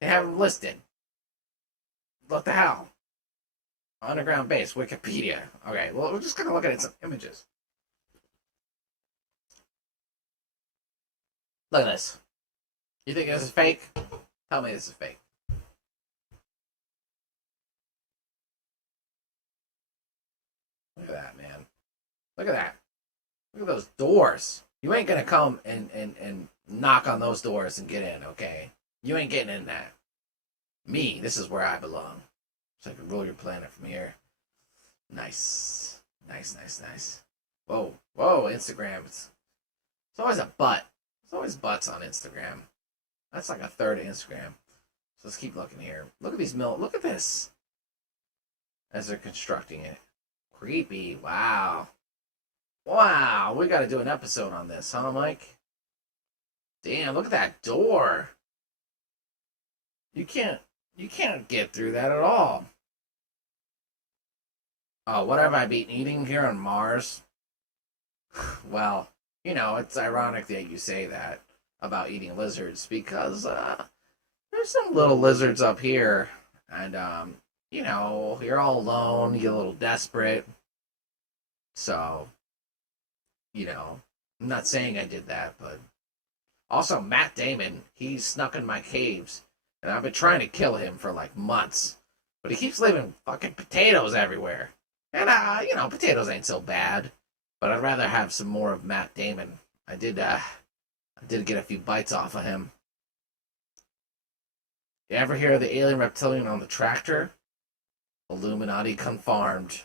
they have them listed. What the hell? Underground base, Wikipedia. Okay, well, we're just gonna look at some images. Look at this. You think this is fake? Tell me this is fake. Look at that, man. Look at that. Look at those doors. You ain't gonna come and knock on those doors and get in, okay? You ain't getting in that. Me, this is where I belong. So I can rule your planet from here. Nice. Nice. Whoa, Instagram. It's always a butt. There's always butts on Instagram. That's like a third of Instagram. So let's keep looking here. Look at these look at this. As they're constructing it. Creepy. Wow, we gotta do an episode on this, huh, Mike? Damn, look at that door. You can't get through that at all. Oh, what have I been eating here on Mars? Well, it's ironic that you say that about eating lizards because there's some little lizards up here, and you're all alone, you get a little desperate. So, I'm not saying I did that, but also Matt Damon, he snuck in my caves, and I've been trying to kill him for like months, but he keeps leaving fucking potatoes everywhere. And potatoes ain't so bad, but I'd rather have some more of Matt Damon. I did get a few bites off of him. You ever hear of the alien reptilian on the tractor? Illuminati confirmed.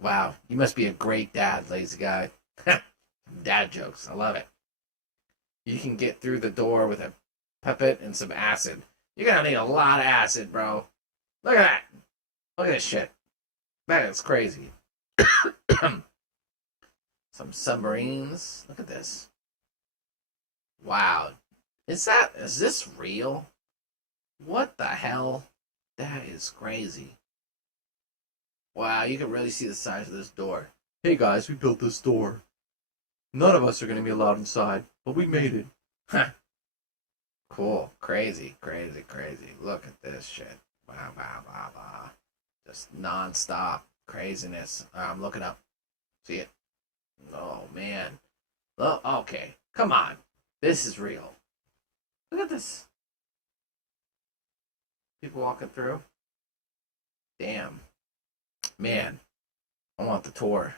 Wow, you must be a great dad, lazy guy. Dad jokes, I love it. You can get through the door with a pipette and some acid. You're gonna need a lot of acid, bro. Look at that. Look at this shit. That is crazy. Some submarines. Look at this. Wow. Is this real? What the hell? That is crazy. Wow, you can really see the size of this door. Hey guys, we built this door. None of us are going to be allowed inside, but we made it. Huh. Cool. Crazy, crazy, crazy. Look at this shit. Wow, wow, wow, wow. Just non-stop craziness. I'm looking up. See it? Oh, man. Oh, okay. Come on. This is real. Look at this. People walking through. Damn. Man. I want the tour.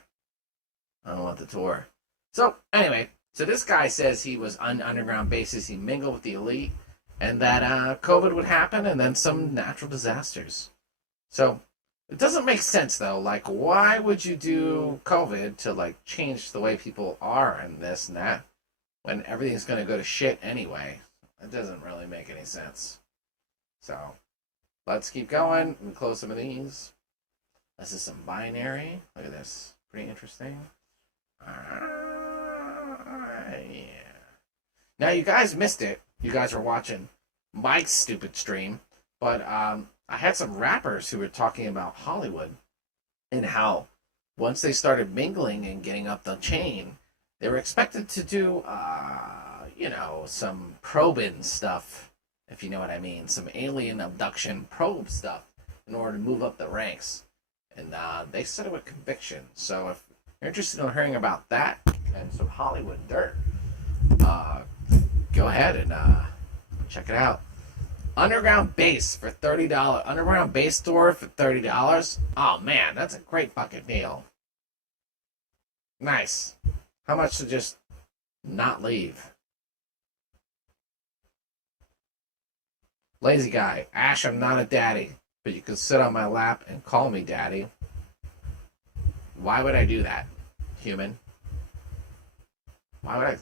I want the tour. So, anyway. So this guy says he was on underground bases. He mingled with the elite. And that COVID would happen. And then some natural disasters. So, it doesn't make sense, though. Like, why would you do COVID to, like, change the way people are and this and that when everything's going to go to shit anyway? It doesn't really make any sense. So, let's keep going and close some of these. This is some binary. Look at this. Pretty interesting. Yeah. Now, you guys missed it. You guys were watching Mike's stupid stream. But, I had some rappers who were talking about Hollywood and how once they started mingling and getting up the chain, they were expected to do, some probing stuff, if you know what I mean, some alien abduction probe stuff in order to move up the ranks. And they said it with conviction. So if you're interested in hearing about that and some Hollywood dirt, go ahead and check it out. Underground base for $30. Underground base store for $30. Oh man, that's a great fucking deal. Nice. How much to just not leave? Lazy guy. Ash, I'm not a daddy, but you can sit on my lap and call me daddy. Why would I do that, human? Why would I?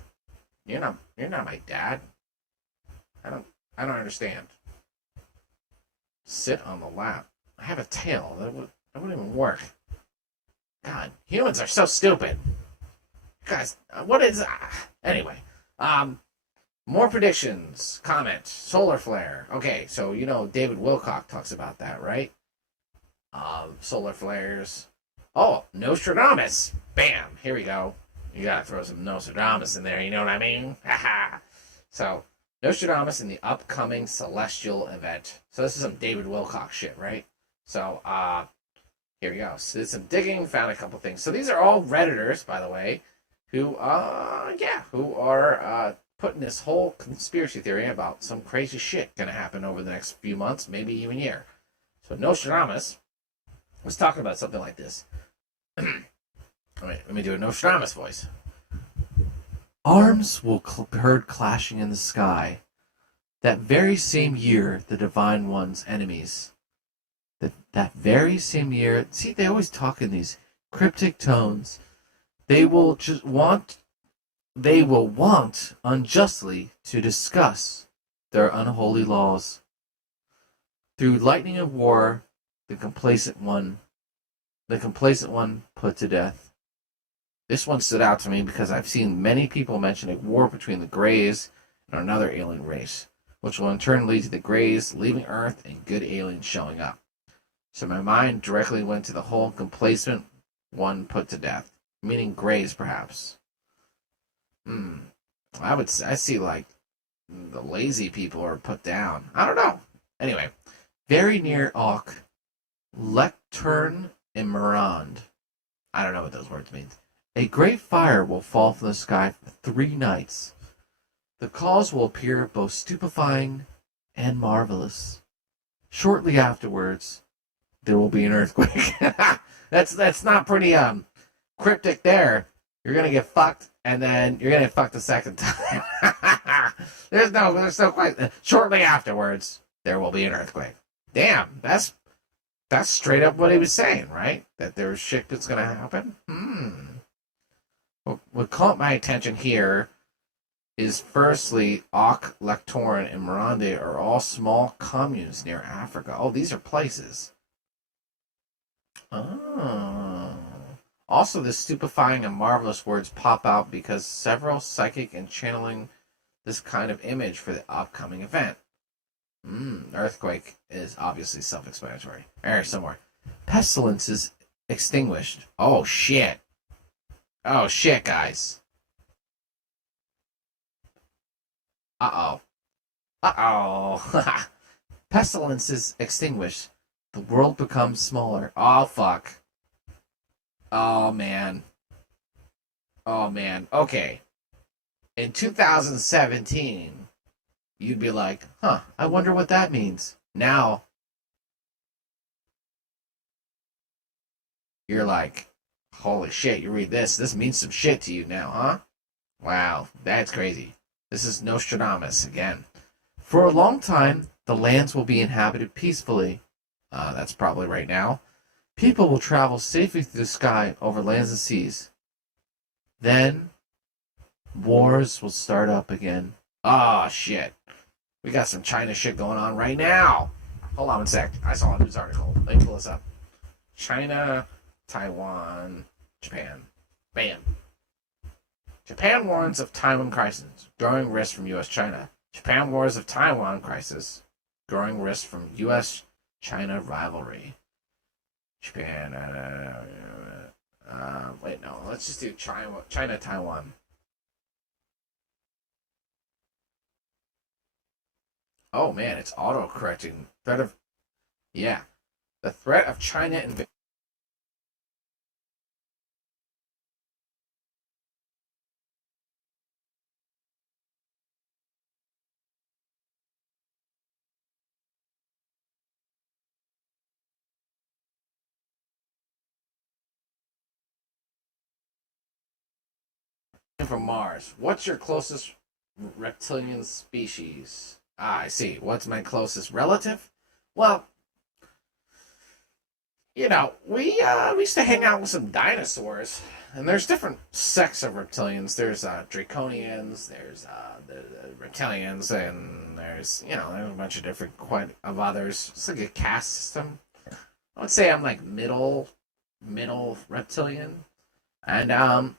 You're not my dad. I don't understand. Sit on the lap. I have a tail. That wouldn't even work. God, humans are so stupid. Guys, what is... anyway, more predictions. Comment. Solar flare. Okay, so, David Wilcock talks about that, right? Solar flares. Oh, Nostradamus. Bam. Here we go. You gotta throw some Nostradamus in there, you know what I mean? Haha. So... Nostradamus in the upcoming celestial event. So this is some David Wilcock shit, right? So, here we go. So did some digging, found a couple things. So these are all Redditors, by the way, who are putting this whole conspiracy theory about some crazy shit gonna happen over the next few months, maybe even year. So Nostradamus was talking about something like this. Let me do a Nostradamus voice. Arms will be heard clashing in the sky. That very same year, the Divine One's enemies. That very same year, see, they always talk in these cryptic tones. They will want unjustly to discuss their unholy laws. Through lightning of war, the complacent one put to death. This one stood out to me because I've seen many people mention a war between the Greys and another alien race, which will in turn lead to the Greys leaving Earth and good aliens showing up. So my mind directly went to the whole complacent one put to death, meaning Greys perhaps. I see like the lazy people are put down. I don't know. Anyway, very near Auk, Lectern and Mirand. I don't know what those words mean. A great fire will fall from the sky for 3 nights. The cause will appear both stupefying and marvelous. Shortly afterwards, there will be an earthquake. That's not pretty cryptic there. You're gonna get fucked, and then you're gonna get fucked a second time. there's no quite. Shortly afterwards, there will be an earthquake. Damn, that's straight up what he was saying, right? That there's shit that's gonna happen. What caught my attention here is firstly, Auk, Lectorin, and Mirande are all small communes near Africa. Oh, these are places. Oh. Also, the stupefying and marvelous words pop out because several psychic and channeling this kind of image for the upcoming event. Earthquake is obviously self-explanatory. There, somewhere. Pestilence is extinguished. Oh, shit. Oh, shit, guys. Uh-oh. Uh-oh. Pestilences extinguished. The world becomes smaller. Oh, fuck. Oh, man. Oh, man. Okay. In 2017, you'd be like, huh, I wonder what that means. Now, you're like, holy shit, you read this means some shit to you now, huh? Wow, that's crazy. This is Nostradamus again. For a long time, the lands will be inhabited peacefully. That's probably right now. People will travel safely through the sky over lands and seas. Then, wars will start up again. Ah, shit. We got some China shit going on right now. Hold on one sec. I saw a news article. Let me pull this up. China, Taiwan, Japan. Bam. Japan warns of Taiwan crisis. Growing risk from U.S.-China. Japan wars of Taiwan crisis. Growing risk from U.S.-China rivalry. Japan. Wait, no. Let's just do China, Taiwan. Oh man, it's auto-correcting. The threat of China invasion. From Mars. What's your closest reptilian species? I see. What's my closest relative? Well, we used to hang out with some dinosaurs, and there's different sects of reptilians. There's draconians, there's the reptilians, and there's a bunch of different of others. It's like a caste system. I would say I'm like middle reptilian, and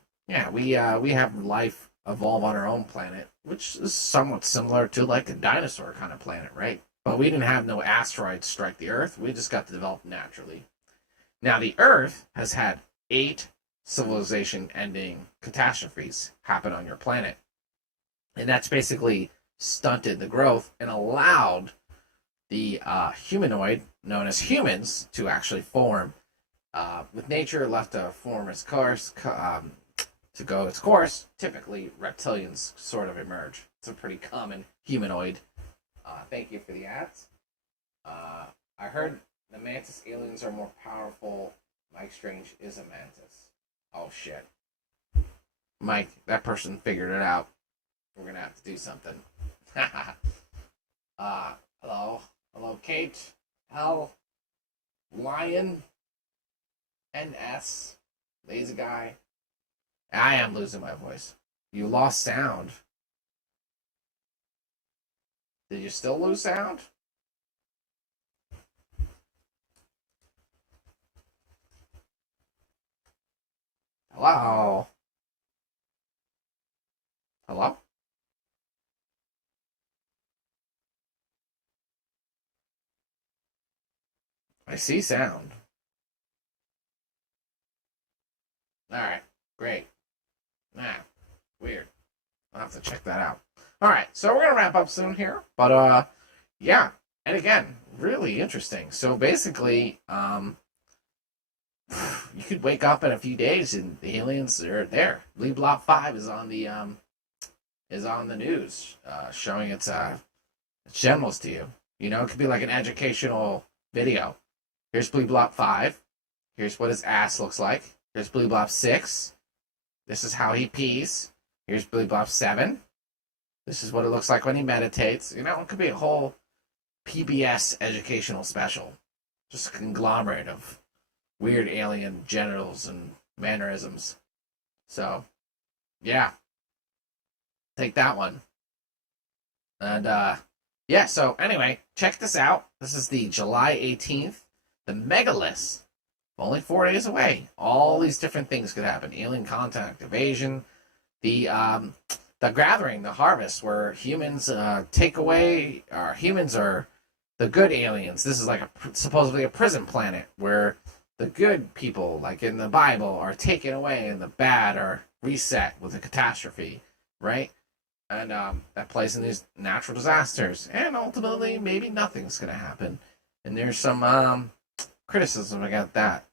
we have life evolve on our own planet, which is somewhat similar to like a dinosaur kind of planet, right? But we didn't have no asteroids strike the Earth. We just got to develop naturally. Now, the Earth has had 8 civilization-ending catastrophes happen on your planet. And that's basically stunted the growth and allowed the humanoid, known as humans, to actually form. With nature left to form its course, to go its course, typically reptilians sort of emerge. It's a pretty common humanoid. Thank you for the ads. I heard the mantis aliens are more powerful. Mike Strange is a mantis. Oh shit. Mike, that person figured it out. We're gonna have to do something. Hello? Hello, Kate? Hell? Lion? NS? Lazy guy? I am losing my voice. You lost sound. Did you still lose sound? Hello? Hello? I see sound. Alright, great. Weird. I'll have to check that out. Alright, so we're gonna wrap up soon here. But yeah. And again, really interesting. So basically, you could wake up in a few days and the aliens are there. Blee Blob 5 is on the news, showing its generals to you. It could be like an educational video. Here's Blee Blob 5. Here's what his ass looks like. Here's Blee Blob 6. This is how he pees. Here's Blee Blob 7. This is what it looks like when he meditates. It could be a whole PBS educational special. Just a conglomerate of weird alien genitals and mannerisms. So, yeah. Take that one. And, yeah, so anyway, check this out. This is the July 18th, the Megalith. Only 4 days away. All these different things could happen. Alien contact, invasion, the gathering, the harvest, where humans take away, or humans are the good aliens. This is like supposedly a prison planet where the good people, like in the Bible, are taken away and the bad are reset with a catastrophe, right? and that plays in these natural disasters, and ultimately maybe nothing's gonna happen. And there's some criticism about that.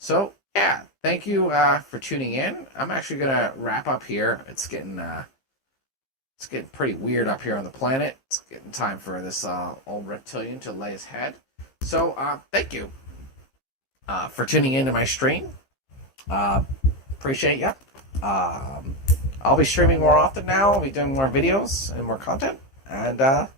So yeah, thank you for tuning in. I'm actually gonna wrap up here. It's getting pretty weird up here on the planet. It's getting time for this old reptilian to lay his head. So thank you for tuning into my stream. Appreciate you. I'll be streaming more often now. I'll be doing more videos and more content. And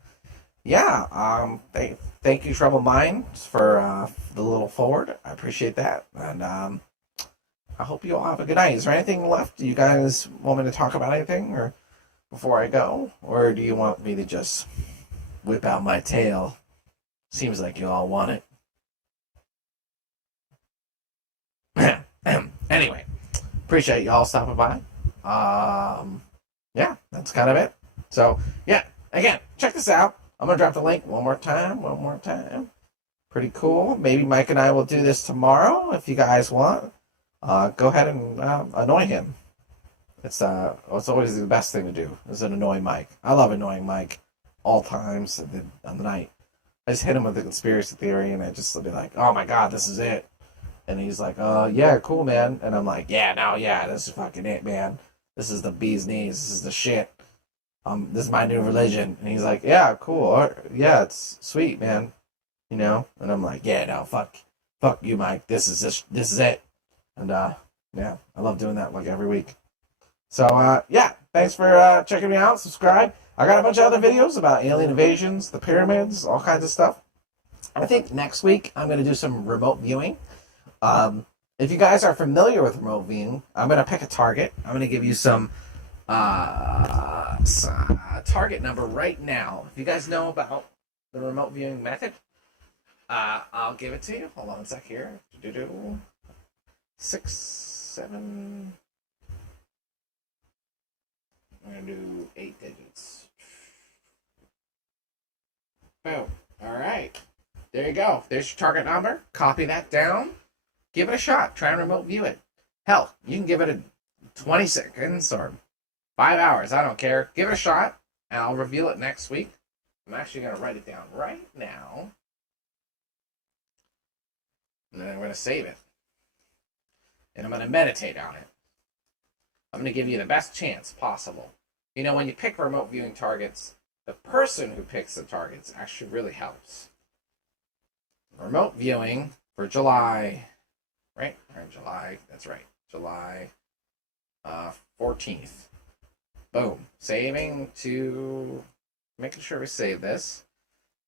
thank you, Troubled Minds, for the little forward. I appreciate that. And I hope you all have a good night. Is there anything left? Do you guys want me to talk about anything or before I go? Or do you want me to just whip out my tail? Seems like you all want it. Anyway, appreciate y'all stopping by. Yeah, that's kind of it. So, yeah, again, check this out. I'm going to drop the link one more time. Pretty cool. Maybe Mike and I will do this tomorrow if you guys want. Go ahead and annoy him. It's always the best thing to do, is an annoy Mike. I love annoying Mike all times on the night. I just hit him with the conspiracy theory, and I just be like, oh my God, this is it. And he's like, yeah, cool, man. And I'm like, yeah, this is fucking it, man. This is the bee's knees. This is the shit. This is my new religion. And he's like, yeah, cool. Yeah, it's sweet, man. You know? And I'm like, yeah, no, fuck you, Mike. This is it. And, yeah, I love doing that like every week. So, yeah, thanks for checking me out. Subscribe. I got a bunch of other videos about alien invasions, the pyramids, all kinds of stuff. I think next week I'm going to do some remote viewing. If you guys are familiar with remote viewing, I'm going to pick a target. I'm going to give you some target number right now. If you guys know about the remote viewing method, I'll give it to you. Hold on a sec here. 6, 7. I'm going to do 8 digits. Boom. All right. There you go. There's your target number. Copy that down. Give it a shot. Try and remote view it. Hell, you can give it a 20 seconds or 5 hours. I don't care. Give it a shot, and I'll reveal it next week. I'm actually going to write it down right now. And then I'm going to save it. And I'm going to meditate on it. I'm going to give you the best chance possible. You know, when you pick remote viewing targets, the person who picks the targets actually really helps. Remote viewing for July, right? Or July, that's right. July 14th. Boom. Saving to, making sure we save this.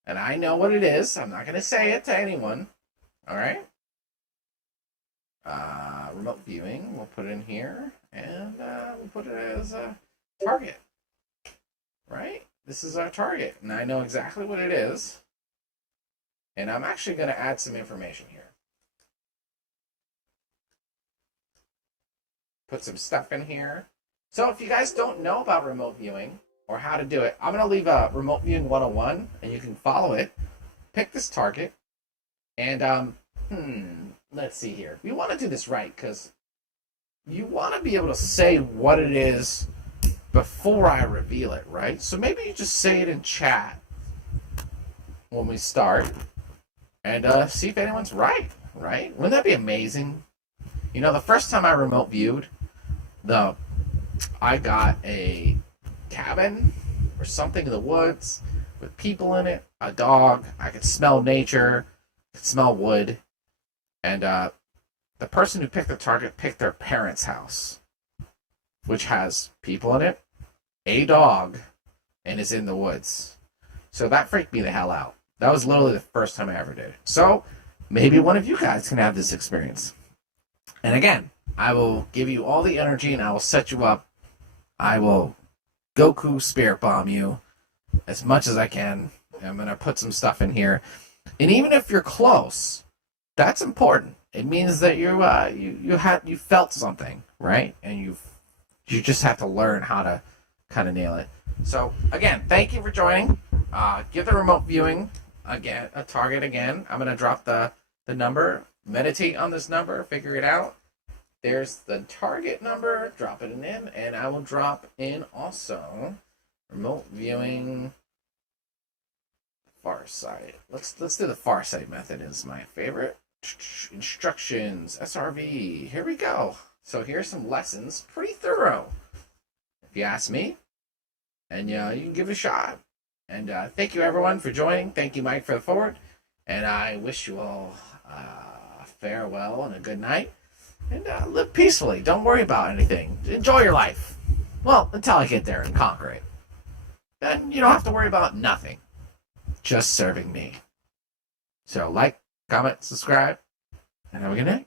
And I know what it is. I'm not going to say it to anyone. All right? Remote viewing, we'll put it in here, and we'll put it as a target, right? This is our target, and I know exactly what it is, and I'm actually going to add some information here. Put some stuff in here. So if you guys don't know about remote viewing or how to do it, I'm going to leave a remote viewing 101, and you can follow it. Pick this target, and let's see here. We want to do this right, because you want to be able to say what it is before I reveal it, right? So maybe you just say it in chat when we start, and see if anyone's right? Wouldn't that be amazing? You know, the first time I remote viewed, I got a cabin or something in the woods with people in it, a dog. I could smell nature, I could smell wood. And the person who picked the target picked their parents' house, which has people in it, a dog, and is in the woods. So that freaked me the hell out. That was literally the first time I ever did it. So maybe one of you guys can have this experience. And again, I will give you all the energy and I will set you up. I will Goku spirit bomb you as much as I can. I'm going to put some stuff in here. And even if you're close, that's important. It means that you felt something, right? And you just have to learn how to kind of nail it. So again, thank you for joining. Give the remote viewing again a target again. I'm gonna drop the number. Meditate on this number. Figure it out. There's the target number. Drop it in, and I will drop in also Remote viewing. Far side. Let's do the far side method. Is my favorite. Instructions. SRV. Here we go. So here's some lessons. Pretty thorough, if you ask me. And you can give it a shot. And thank you everyone for joining. Thank you, Mike, for the forward. And I wish you all farewell and a good night. And live peacefully. Don't worry about anything. Enjoy your life. Well, until I get there and conquer it. Then you don't have to worry about nothing. Just serving me. So like, comment, subscribe, and have a good night.